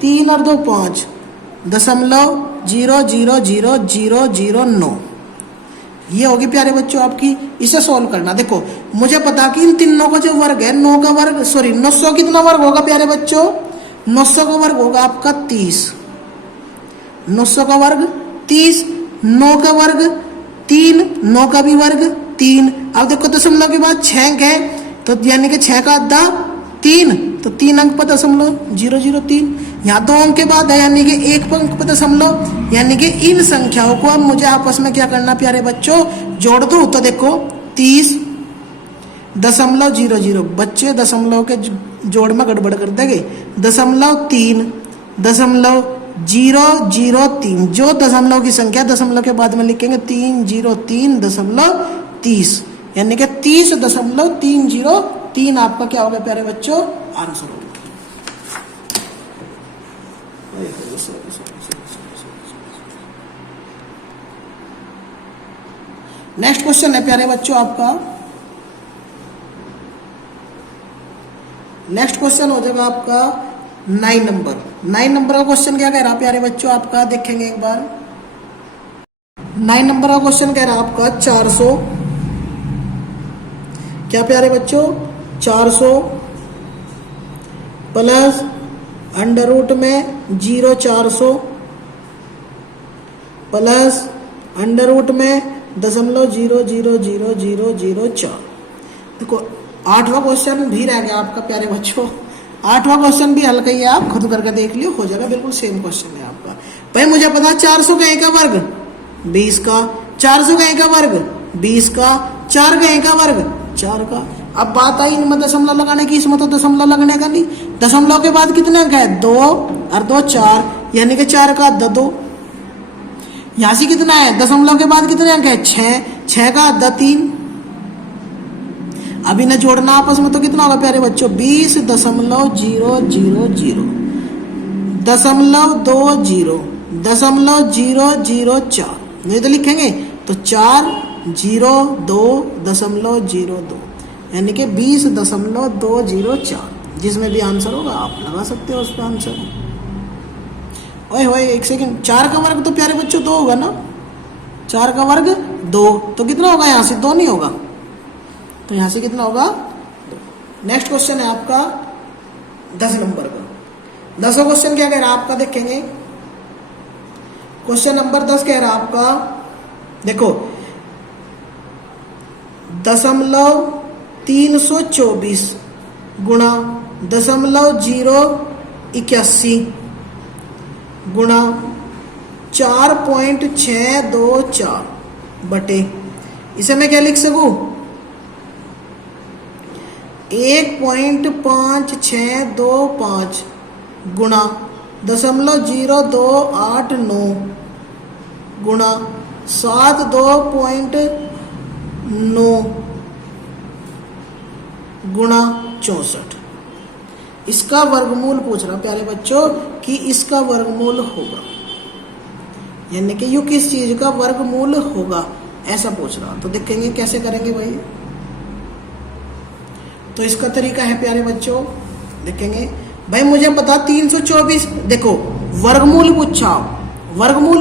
3 और 2 5। 0.000009 ये होगी प्यारे बच्चों आपकी। इसे सॉल्व करना। देखो मुझे पता कि इन तीनों का जो वर्ग है 9 का वर्ग 900 कितना वर्ग होगा प्यारे बच्चों? 900 का वर्ग होगा आपका 30। 900 का वर्ग 30। 9 का वर्ग 3, 9 का भी वर्ग 3। अब देखो दशमलव के बाद 6 अंक है, तो यानी कि 6 का आधा 3, तो 3 अंक पर 0.003। यहाँ 2 अंक के बाद है, यानी कि 1 अंक पर दशमलव, यानी कि इन संख्याओं को अब मुझे आपस में क्या करना प्यारे बच्चों? जोड़ दो। तो देखो 30.00 बच्चे दशमलव के जोड़ में गड़बड़ कर देंगे। 0.3 जो दशमलव की संख्या दशमलव के बाद में लिखेंगे 303.30, यानी कि 30.303 आपका क्या होगा प्यारे बच्चों? आंसर होगा। नेक्स्ट क्वेश्चन है प्यारे बच्चों आपका। नेक्स्ट क्वेश्चन हो जाएगा आपका 9 नंबर। 9 नंबर का क्वेश्चन क्या कह रहा प्यारे बच्चों आपका? देखेंगे एक बार। 9 नंबर का क्वेश्चन कह रहा आपका 400। क्या प्यारे बच्चों? 400 प्लस √ में 0.400 प्लस √ में 0.000004। देखो 8वां क्वेश्चन भी रह गया आपका प्यारे बच्चों। 8वां क्वेश्चन भी हल किया, आप खुद करके देख लियो, हो जाएगा। बिल्कुल सेम क्वेश्चन है आपका। भाई मुझे पता 400 का एक का वर्ग 20 का, 400 का एक का वर्ग 20 का, 4 का एक का वर्ग 4 का। अब बात आई इनमें दशमलव लगाने की, इसमें तो दशमलव लगने का नहीं। दशमलव के बाद कितने अंक है? 2 और 2 4, यानी कि 4 का आधा 2। यहां से कितना है? दशमलव के बाद कितने अंक है? 6, 6 का आधा 3। अब इन्हें जोड़ना आपस में तो कितना होगा प्यारे बच्चों? 20.000 0.20 नहीं तो लिखेंगे तो 402.02। यानी कि 20.204, जिसमें भी आंसर होगा आप लगा सकते हो उस पर आंसर। ओए होए एक सेकंड, 4 का वर्ग तो प्यारे बच्चों 2 होगा ना, 4 का वर्ग 2, तो कितना होगा यहाँ से 2 नहीं होगा, तो यहाँ से कितना होगा 2। नेक्स्ट क्वेश्चन है आपका 10 नंबर का। 10वां क्वेश्चन क्या कह रहा है आपका, देखेंगे क्वेश्चन नंबर 10 कह रहा है आपका, देखो 0.324 गुणा 0.081 गुणा 4.624 बटे, इसे मैं क्या लिख सकूं 1.5625 गुणा 0.0289 गुणा 72.9 गुणा 64। इसका वर्गमूल पूछ रहा प्यारे बच्चों कि इसका वर्गमूल होगा, यानी कि यू किस चीज का वर्गमूल होगा, ऐसा पूछ रहा। तो देखेंगे कैसे करेंगे भाई। तो इसका तरीका है प्यारे बच्चों, देखेंगे भाई मुझे पता 324, देखो वर्गमूल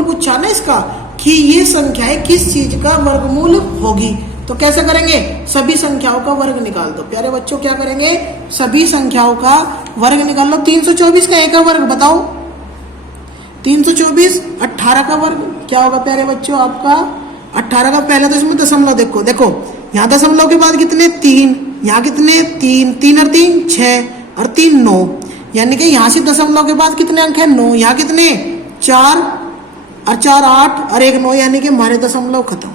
पूछा ना इसका कि ये संख्याएं किस चीज का वर्गमूल होगी। तो कैसे करेंगे, सभी संख्याओं का वर्ग निकाल दो प्यारे बच्चों। क्या करेंगे, सभी संख्याओं का वर्ग निकाल लो। 324 का एक का वर्ग बताओ, 324 18 का वर्ग क्या होगा प्यारे बच्चों आपका 18 का। पहले तो इसमें दशमलव देखो, यहाँ दशमलव के बाद कितने 3, यहाँ कितने 3, 3 और 3 6 और 3 9, यानी कि यहाँ से दशमलव के बाद कितने अंक है 9, यहाँ कितने 4 और 4 8 और 1 9, यानी कि हमारे दशमलव खत्म।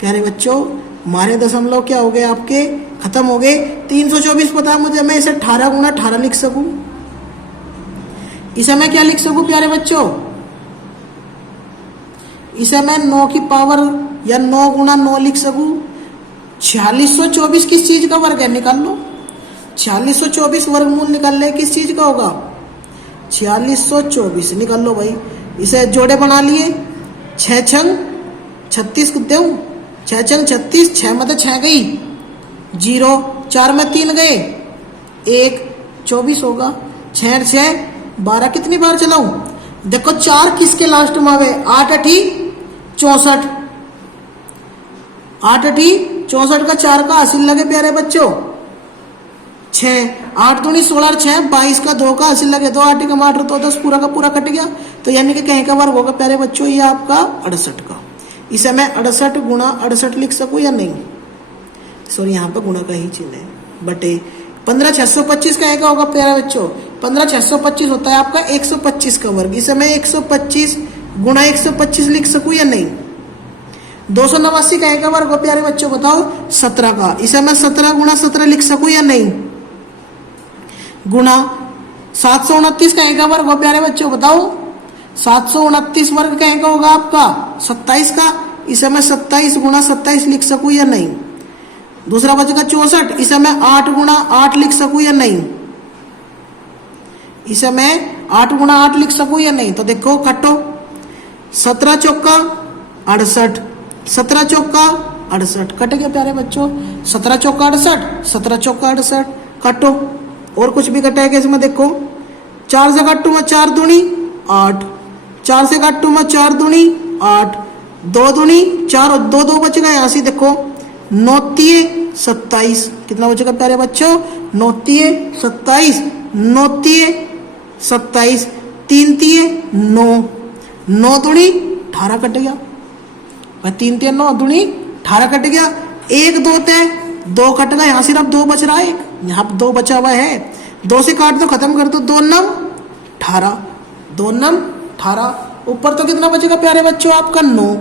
प्यारे बच्चों हमारे दशमलव क्या हो गए आपके खत्म हो गए। 324 पता है मुझे, मैं इसे 18 गुणा 18 लिख सकूं। इसे मैं क्या लिख सकूं प्यारे बच्चों, इसे मैं 9 की पावर या 9 गुणा 9 लिख सकूं। 4624 किस चीज का वर्ग है, निकाल लो। 4624 वर्गमूल निकाल ले, किस चीज का होगा 4624 निकाल लो भाई। इसे जोड़े बना लिए, 6 छंग 36 दूं, 6 छंग 36, 6 में तो 6 गई 0, 4 में 3 गए 1, 24 होगा। 6 6 12 कितनी बार चलाऊं, देखो 4 किसके लास्ट में आवे, 8 8 64, 8 8 64 का 4 का हासिल लगे प्यारे बच्चों 6, 8 दूनी 16 6 22 का 2 का हासिल लगे, 2 8 का 8 तो 10 पूरा का पूरा कट गया। तो यानी कि कहीं का वर्ग होगा प्यारे बच्चों ये आपका 68 का। इसे मैं 68 गुणा 68 लिख सकूं या नहीं, सॉरी यहाँ पे गुणा का ही चिन्ह है, बटे 15625 का एक होगा प्यारे बच्चों। 15625 होता है आपका 125 का वर्ग। इसे मैं 125 गुणा 125 लिख सकूं या नहीं। 289 का एक वर्ग हो प्यारे बच्चों बताओ 17 का। इसे मैं 17 गुणा 17 लिख सकूं या नहीं। गुणा 729 का एक वर्ग हो प्यारे बच्चों बताओ 729 वर्ग का एक होगा आपका 27 का। इसे मैं 27 गुणा 27 लिख सकूं या नहीं। दूसरा बचेगा 64, इसे मैं 8 गुणा 8 लिख सकूं या नहीं। इसे मैं 8 गुणा 8 लिख सकूं या नहीं। तो देखो काटो, 17 चौका 68, 17 चौका 68 कट गया प्यारे बच्चों। 17 चौका 68, 17 चौका 68 काटो। और कुछ भी कटेगा इसमें देखो, 4 से काटू मैं 4 दूनी 8, 4 से काटू मैं 4 दूनी 8, 2 दूनी 4 और 2 2 बच गए। यहाँ से देखो 9 तिये 27, कितना बचेगा प्यारे बच्चों 9 तिये 27, 9 तिये 27, 3 तिये 9, 9 दूनी 18 कट गया। 3 तिये 9 दूनी 18 कट गया। 1 2 तय 2 कट गया, यहाँ सिर्फ 2 बच रहा है, यहाँ 2 बचा हुआ है। 2 से काट दो खत्म कर दो, 2 9 18, 2 9 18। ऊपर तो कितना बचेगा प्यारे बच्चों आपका 9।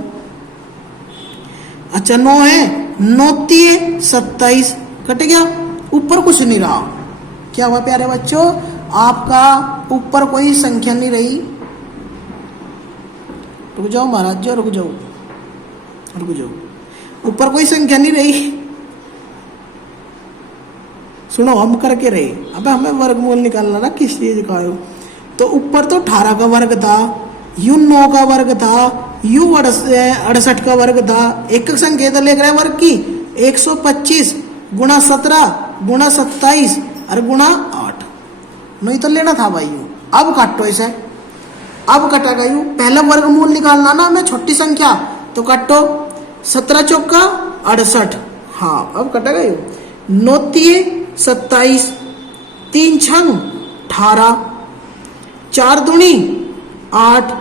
अच्छा 9 है, 9 तिये 27 कट गया। ऊपर कुछ नहीं रहा। क्या हुआ प्यारे बच्चों आपका ऊपर कोई संख्या नहीं रही। रुक जाओ महाराज जो, रुक जाओ रुक जाओ, ऊपर कोई संख्या नहीं रही। सुनो हम करके रहे, अब हमें वर्गमूल निकालना ना किस चीज का है। तो ऊपर तो 18 का वर्ग था, यू 9 का वर्ग था, यू 68 का वर्ग था। एक संख्या तो लेकर वर्ग की 125 गुणा 17 गुणा 27 और गुणा 8। नहीं तो लेना था भाई यू। अब काटो इसे, अब कटेगा यू। पहला वर्गमूल निकालना ना हमें छोटी संख्या, तो काटो 17 चौका 68। हाँ अब कटेगा यू। 9 तिये 27, 3 छंग 18, 4 दूनी 8,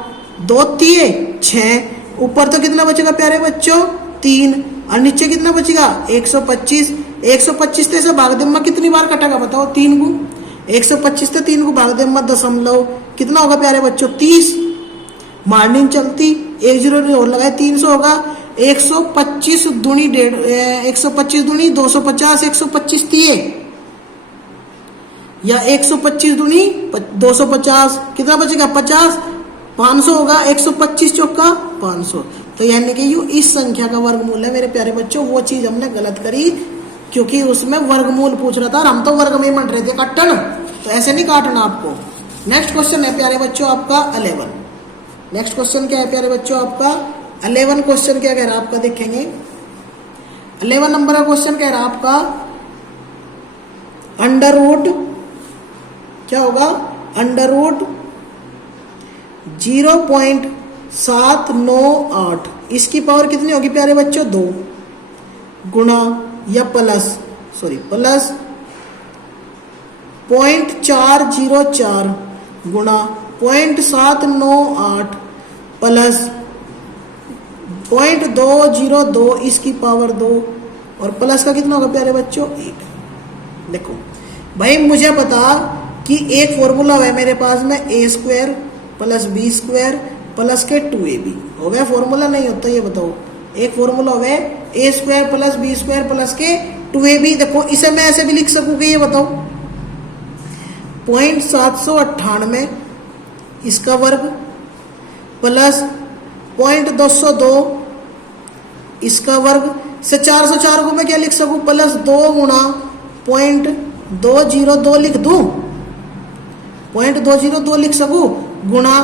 2 तिये 6। ऊपर तो कितना बचेगा प्यारे बच्चों 3, और नीचे कितना बचेगा 125। 125 से भाग दे में कितनी बार कटेगा बताओ 3 को। 125 से 3 को भाग दे में दशमलव कितना होगा प्यारे बच्चों 30। मार्निंग चलती 1 0 और लगाए 300 होगा। 125 दूनी 125 दूनी 250, 125 तिये या 125 दूनी 250 कितना बचेगा 50, 500 होगा। 125 चौका 500। तो यानी कि यू इस संख्या का वर्गमूल है मेरे प्यारे बच्चों। वो चीज हमने गलत करी क्योंकि उसमें वर्गमूल पूछ रहा था और हम तो वर्ग में मंड रहे थे काटन, तो ऐसे नहीं काटना आपको। नेक्स्ट क्वेश्चन है प्यारे बच्चों आपका 11। नेक्स्ट क्वेश्चन क्या है प्यारे बच्चों आपका 11 क्वेश्चन क्या कह रहा है आपका देखेंगे। 11 नंबर का क्वेश्चन कह रहा है आपका अंडर रूट क्या होगा अंडर रूट 0.798 इसकी पावर कितनी होगी प्यारे बच्चों 2 गुणा या प्लस 0.404 गुणा 0.798 प्लस 0.202 इसकी पावर 2 और प्लस का कितना होगा प्यारे बच्चों 1। देखो भाई मुझे बता कि एक फॉर्मूला है मेरे पास में a square plus B square plus के 2ab हो गया। फॉर्मूला नहीं होता ये बताओ। एक फॉर्मूला हो गया a square plus B square plus के 2ab। देखो इसे मैं ऐसे भी लिख सकूँ कि ये बताओ 0.798 इसका वर्ग प्लस 0.202 इसका वर्ग से 404 को मैं क्या लिख सकूँ प्लस 2 गुणा 0.202 लिख दूं 0.202 लिख सकूँ गुणा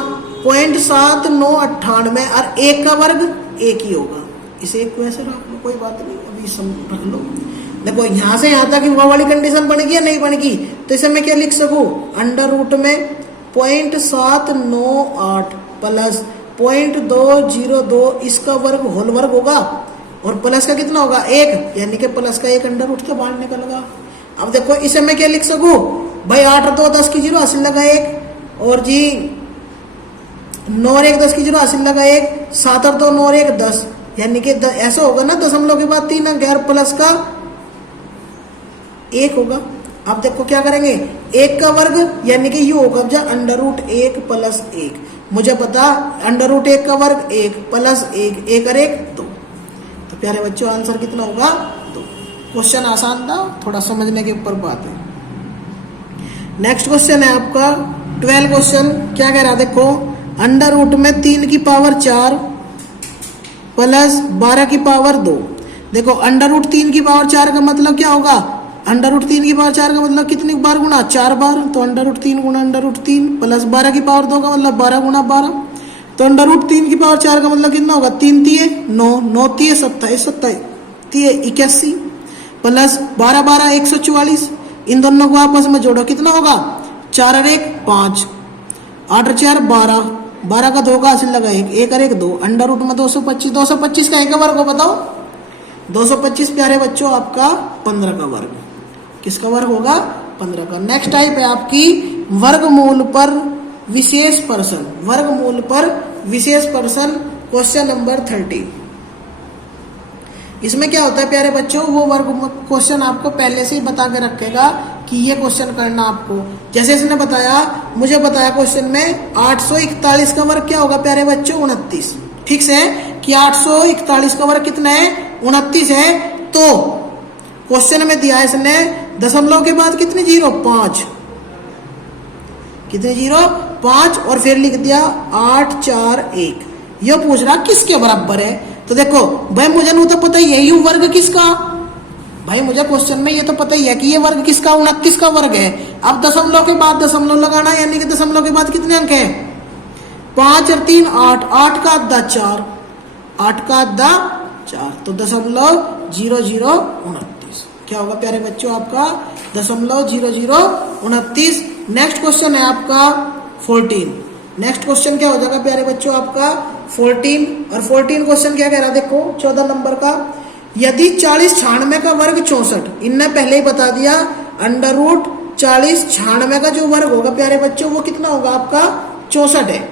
0.7998 और 1 का वर्ग 1 ही होगा। इसे एक वैसे रख लो कोई बात नहीं, अभी सब रख लो। देखो यहाँ से यहाँ तक वो वाली कंडीशन बनेगी या नहीं बनेगी, तो इसे मैं क्या लिख सकूँ अंडर रूट में 0.798 प्लस 0.202 इसका वर्ग होल वर्ग होगा और प्लस का कितना होगा 1, यानी कि प्लस का 1 अंडर रूट के बाहर निकलेगा। अब देखो इसे मैं क्या लिख सकूँ भाई 8 और 2 10 की 0 हासिल लगा 1 और जी 9 और 1 10 की 0 हासिल लगा 1, 7 और 2 9 और 1 10, यानी कि ऐसा होगा ना दशमलव के बाद 3 अंक और प्लस का 1 होगा। अब देखो क्या करेंगे 1 का वर्ग यानी कि यू होगा जब अंडर रूट 1 प्लस 1 मुझे पता अंडर रूट 1 का वर्ग 1 प्लस 1 1 और 1 2। तो प्यारे बच्चों आंसर कितना होगा 2। क्वेश्चन आसान था, थोड़ा समझने के ऊपर बात है। नेक्स्ट क्वेश्चन है आपका 12 क्वेश्चन क्या कह रहा है देखो अंडर रूट में 3 की पावर 4 प्लस 12 की पावर 2। देखो अंडर रूट 3 की पावर 4 का मतलब क्या होगा अंडर रूट 3 की पावर 4 का मतलब कितनी बार गुणा 4 बार, तो अंडर रूट 3 गुणा अंडर रूट 3 प्लस 12 की पावर 2 का मतलब 12 गुणा 12, तो अंडर रूट 3 की पावर 4 का मतलब कितना होगा 3 तिये 9 9 तिये 27 27 तिये 81 प्लस 12 12 144। इन दोनों को आपस में जोड़ो कितना होगा 4 और 1 5 8 और 4 12 12 का 2 का हासिल लगा 1 1 और 1 2 अंडर रूट में 225 225 का 1 का वर्ग हो बताओ 225 प्यारे बच्चों आपका 15 का वर्ग। किसका वर्ग होगा 15 का। नेक्स्ट टाइप है आपकी वर्गमूल पर विशेष पर्सन। वर्गमूल पर विशेष पर्सन क्वेश्चन नंबर 30। इसमें क्या होता है प्यारे बच्चों वो वर्ग क्वेश्चन आपको पहले से ही बता के रखेगा कि ये क्वेश्चन करना आपको। जैसे इसने बताया मुझे बताया क्वेश्चन में 841 का वर्ग क्या होगा प्यारे बच्चों 29। ठीक से कि 841 का वर्ग कितना है 29 है। तो क्वेश्चन में दिया है इसने दशमलव के बाद कितनी 0 5 कितनी 0 5 और फिर लिख दिया 8 4 1। ये पूछ रहा किसके बराबर है, तो देखो भाई मुझे नहीं तो पता ही है ये वर्ग किसका, भाई मुझे क्वेश्चन में ये तो पता ही है कि ये वर्ग किसका 29 का वर्ग है। अब दशमलव के बाद दशमलव लगाना यानी कि दशमलव के बाद कितने अंक है 5 और 3 8 8 का आधा 4 8 का आधा 4 तो 0.0029। क्या होगा प्यारे बच्चों आपका 0.0029। नेक्स्ट क्वेश्चन है आपका 14। नेक्स्ट क्वेश्चन क्या हो जाएगा प्यारे बच्चों आपका 14। और 14 क्वेश्चन क्या कह रहा है देखो 14 नंबर का, यदि 40 96 का वर्ग 64, इनने पहले ही बता दिया अंडर रूट 40 96 का जो वर्ग होगा प्यारे बच्चों वो कितना होगा आपका 64 है।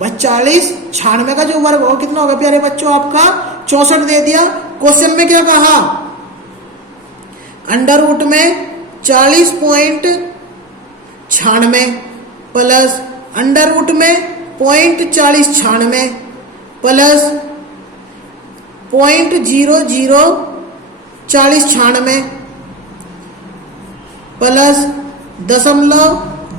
बस 40 96 का जो वर्ग होगा कितना होगा प्यारे बच्चों आपका 64 दे दिया। क्वेश्चन में क्या कहा, अंडर रूट में 40.96 प्लस अंडर रूट में 0.4096 प्लस 0.004096 प्लस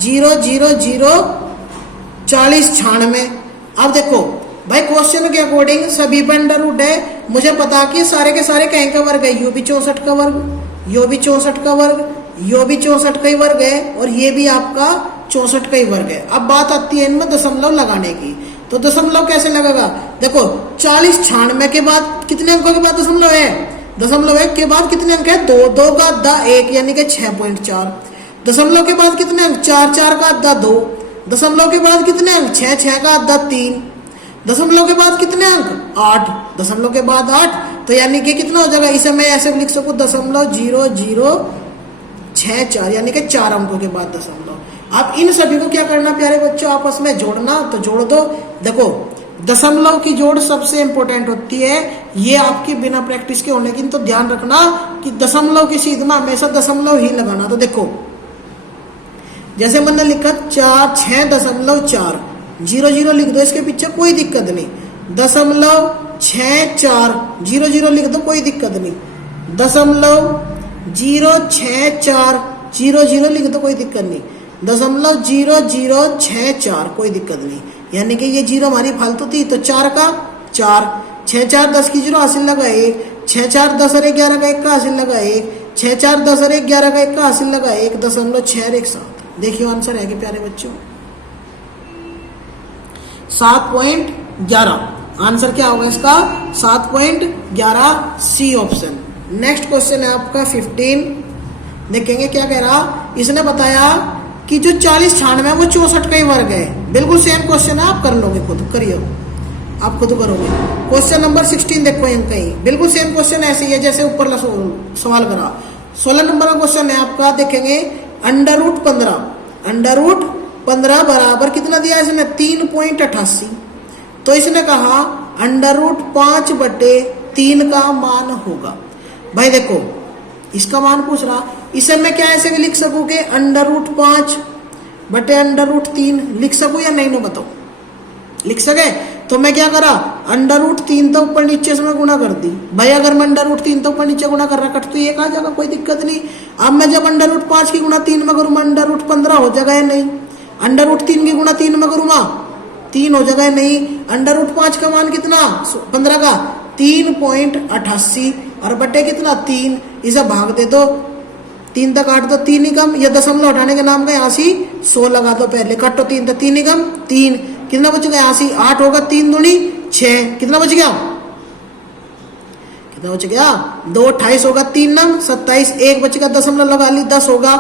0.0004096। अब देखो भाई क्वेश्चन के अकॉर्डिंग सभी पे अंडर रूट है, मुझे पता कि सारे के सारे कहीं का वर्ग है, यो भी 64 का वर्ग, यो भी 64 का वर्ग, यो भी 64 का ही वर्ग है और ये भी आपका 64 का ही वर्ग है। अब बात आती है इनमें दशमलव लगाने की, तो दशमलव कैसे लगेगा, देखो 40 96 के बाद कितने अंकों के बाद दशमलव है, दशमलव 1 के बाद कितने अंक है 2, 2 का आधा 1 यानी कि 6.4, दशमलव के बाद कितने अंक 4, 4 का आधा 2, दशमलव के बाद कितने अंक 6, 6 का आधा 3, दशमलव के बाद कितने अंक 8, दशमलव के बाद 8, तो यानी कि कितना हो जाएगा, इसे मैं ऐसे लिख सकूं 0.0064 यानी कि 4 अंकों के बाद दशमलव। अब इन सभी को क्या करना प्यारे बच्चों आपस में जोड़ना, तो जोड़ दो। देखो दशमलव की जोड़ सबसे इंपॉर्टेंट होती है, ये आपकी बिना प्रैक्टिस के होने की, तो ध्यान रखना कि दशमलव की सीध में हमेशा दशमलव ही लगाना। तो देखो जैसे मैंने लिखा 6.4 0 लिख दो, इसके पीछे कोई दिक्कत नहीं, 0.64 0 लिख दो कोई दिक्कत नहीं, 0.064 0 लिख दो कोई दिक्कत नहीं, 0.0064 कोई दिक्कत नहीं, यानी कि ये जीरो हमारी फालतू थी, तो 4 का 4, 6 4 10 की जीरो हासिल लगा 1, 6 4 10 और 11 का 1 का हासिल लगा 1, 6 4 10 और 11 का 1 का हासिल लगा 1.617। देखिए आंसर है कि प्यारे बच्चों 7.11, आंसर क्या होगा इसका 7.11 सी ऑप्शन। नेक्स्ट क्वेश्चन है आपका 15। देखेंगे क्या कह रहा, इसने बताया कि जो 40 96 वो 64 का ही वर्ग है, बिल्कुल सेम क्वेश्चन है, आप कर लोगे खुद, करिए आप खुद करोगे। क्वेश्चन नंबर 16 देखो यहाँ कहीं बिल्कुल सेम क्वेश्चन ऐसे ही है जैसे ऊपर सवाल करा। 16 नंबर का क्वेश्चन है आपका, देखेंगे अंडर रूट 15 बराबर कितना दिया इसने 3.88, तो इसने कहा अंडर रूट 5/3 का मान होगा। भाई देखो इसका मान पूछ रहा, इसे मैं क्या ऐसे भी लिख सकूं कि अंडर रूट 5/√3 लिख सकूं या नहीं, ना बताओ लिख सके, तो मैं क्या करा अंडर रूट 3 तो ऊपर नीचे से मैं गुणा कर दी। भाई अगर मैं अंडर रूट 3 तो ऊपर नीचे गुणा कर रहा कट तो ये आ जाएगा, कोई दिक्कत नहीं। अब मैं जब अंडर रूट 5 की गुणा 3 में करूँ अंडर रूट 15 हो जाएगा या नहीं, अंडर रूट 3 की गुणा 3 में करूँगा 3 हो जाएगा या नहीं, अंडर रूट 5 का मान कितना 15 का 3.88 और बटे कितना 3, इसे भाग दे दो 3 तक 8 तो 3 ही कम, या दशमलव हटाने के नाम का यहाँ से 100 लगा दो पहले, काटो 3 तो 3 ही कम 3, कितना बच गया यहाँ से 8 होगा 3 दूनी 6, कितना बच गया 2 28 होगा 3 9 27, 1 बच गया दशमलव लगा ली 10 होगा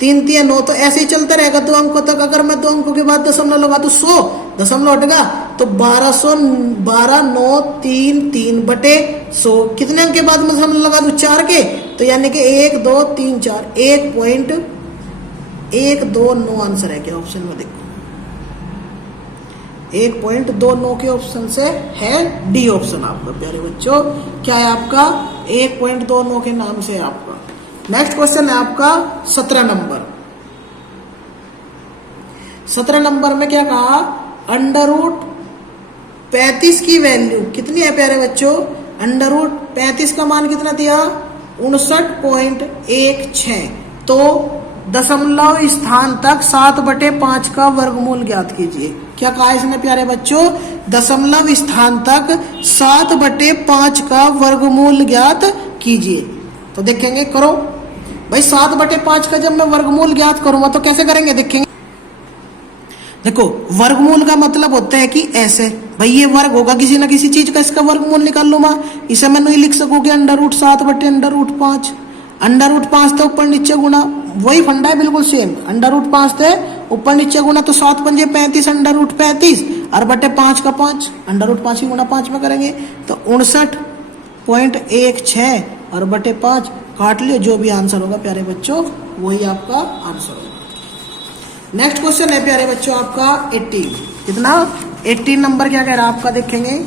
3 3 9, तो ऐसे ही चलता रहेगा 2 अंकों तक। अगर मैं 2 अंकों के बाद दशमलव लगा तो 100 दशमलव हटेगा तो 12,933 बटे 100, कितने अंक के बाद मैं दशमलव लगा दूं 4 के, तो यानी कि 1 2 3 4 1.129 आंसर है क्या ऑप्शन में, देखो 1.29 के ऑप्शन से है डी ऑप्शन आपका प्यारे बच्चों, क्या है आपका 1.29 के नाम से आपका। नेक्स्ट क्वेश्चन है आपका 17 नंबर। 17 नंबर में क्या कहा, अंडर रूट 35 की वैल्यू कितनी है प्यारे बच्चों, अंडर रूट 35 का मान कितना दिया 59.16, तो दशमलव स्थान तक 7/5 का वर्गमूल ज्ञात कीजिए। क्या कहा इसने प्यारे बच्चों, दशमलव स्थान तक 7/5 का वर्गमूल ज्ञात कीजिए। तो देखेंगे करो भाई 7/5 का जब मैं वर्गमूल ज्ञात करूंगा तो कैसे करेंगे, देखेंगे देखो वर्गमूल का मतलब होता है कि ऐसे भाई ये वर्ग होगा किसी ना किसी चीज का, इसका वर्गमूल निकाल लूंगा, इसे मैं नहीं लिख सकूं कि अंडर रूट 7/√5। अंडर रूट 5 थे ऊपर नीचे गुना, वही फंडा है बिल्कुल सेम। अंडर रूट 5 थे ऊपर नीचे गुना तो 7 पंजे 35, अंडर रूट 35 और बटे 5 का 5, अंडर रूट 5 की गुना 5 में करेंगे तो 59.16 और बटे 5 काट लियो, जो भी आंसर होगा प्यारे बच्चों वही आपका आंसर होगा। नेक्स्ट क्वेश्चन है प्यारे बच्चों आपका 18, कितना 18 नंबर क्या कह रहा है आपका, देखेंगे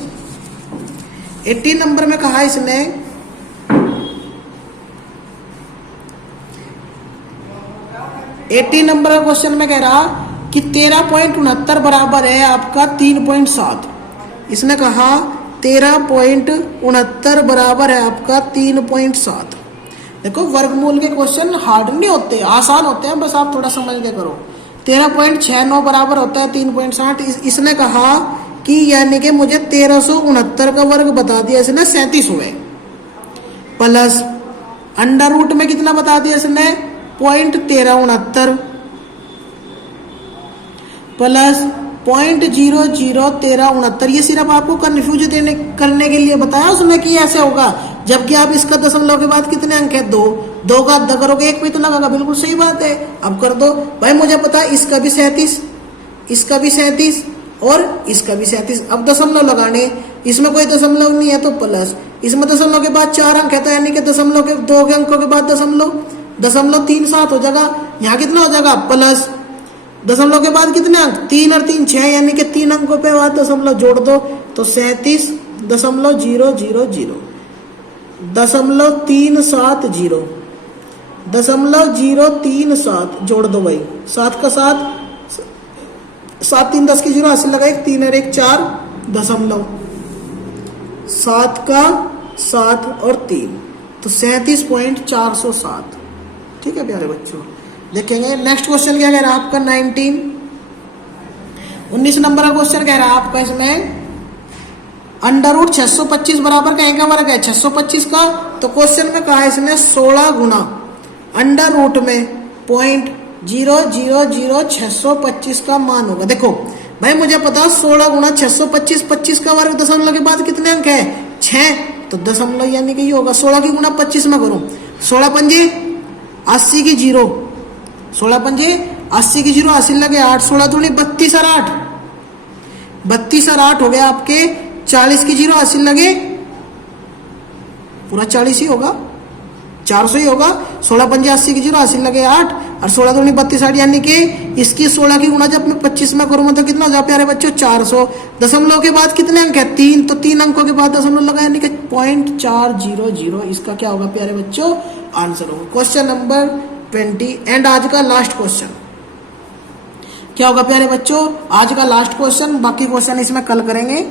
18 नंबर में कहा इसने 18 नंबर का क्वेश्चन में कह रहा कि 13.69 बराबर है आपका 3.7। इसने कहा 13.69 बराबर है आपका 3.7। देखो वर्गमूल के क्वेश्चन हार्ड नहीं होते, आसान होते हैं, बस आप थोड़ा समझ के करो। 13.69 बराबर होता है 3.7। इसने कहा कि यानी कि मुझे 1369 का वर्ग बता दिया इसने 37 हुए, प्लस अंडर रूट में कितना बता दिया इसने 0.1369 प्लस 0.001369। ये सिर्फ आपको कंफ्यूज करने के लिए बताया उसने कि ऐसे होगा, जबकि आप इसका दशमलव के बाद कितने अंक है 2, 2 का अद्धा करोगे 1 पे तो लगेगा, बिल्कुल सही बात है। अब कर दो भाई, मुझे पता है इसका भी 37, इसका भी 37 और इसका भी 37। अब दशमलव लगाने, इसमें कोई दशमलव नहीं है तो प्लस, इसमें दशमलव के बाद 4 अंक है तो यानी कि दशमलव के 2 के अंकों के बाद दशमलव 37 हो जाएगा। यहाँ कितना हो जाएगा प्लस, दशमलव के बाद कितने अंक 3 और 3 6, यानी कि 3 अंकों पे बाद दशमलव जोड़ दो तो 37.000 0.370 0.037 जोड़ दो भाई, 7 का 7, 7 3 10 की 0 हासिल लगा, 1 3 और 1 4 दशमलव, 7 का 7 और 3 तो 37.407। ठीक है प्यारे बच्चों, देखेंगे नेक्स्ट क्वेश्चन क्या कह रहा है आपका 19 नंबर का क्वेश्चन कह रहा है आपका इसमें अंडर रूट 625 बराबर कहीं का वर्ग है 625 का। तो क्वेश्चन में कहा है इसने 16 गुना अंडर रूट में 0.000 का मान होगा। देखो भाई मुझे पता 16 गुना 625, 25 का वर्ग दशमलव के बाद कितने अंक है 6, तो दशमलव यानी कि ये होगा 16 की गुना 25 में करूं, 16 पंजे 80 की 0, 16 पंजे 80 की 0 हासिल लगे 8, 16 दूनी 32 और 8, 32 और 8 हो गया आपके 40 की 0 हासिल लगे पूरा 40 ही होगा, 400 ही होगा। 16 पंजे 80 की 0 हासिल लगे 8 और 16 दूनी 32 8, यानी कि इसकी 16 की गुना जब मैं 25 में करूंगा तो कितना हो जाए प्यारे बच्चों 400। दशमलव के बाद कितने अंक है 3, तो 3 अंकों के बाद दशमलव लगा यानी कि 0.400। इसका क्या होगा प्यारे बच्चों आंसर होगा। क्वेश्चन नंबर 20 एंड आज का लास्ट क्वेश्चन क्या होगा प्यारे बच्चों, आज का लास्ट क्वेश्चन, बाकी क्वेश्चन इसमें कल करेंगे।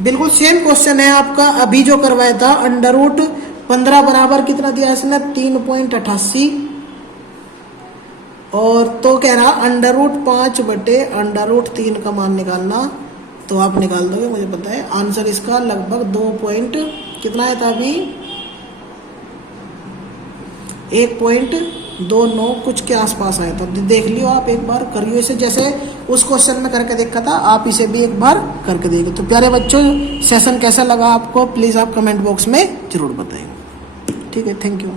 बिल्कुल सेम क्वेश्चन है आपका अभी जो करवाया था, अंडर रूट 15 बराबर कितना दिया इसने 3.88 और तो कह रहा अंडर रूट 5 बटे अंडर रूट 3 का मान निकालना, तो आप निकाल दोगे, मुझे पता है आंसर इसका लगभग 2 पॉइंट कितना है था अभी 1.29 कुछ के आसपास आया था। देख लियो आप एक बार, करियो इसे जैसे उस क्वेश्चन में करके देखा था, आप इसे भी एक बार करके देखिए। तो प्यारे बच्चों सेशन कैसा लगा आपको प्लीज़ आप कमेंट बॉक्स में जरूर बताएं। ठीक है, थैंक यू।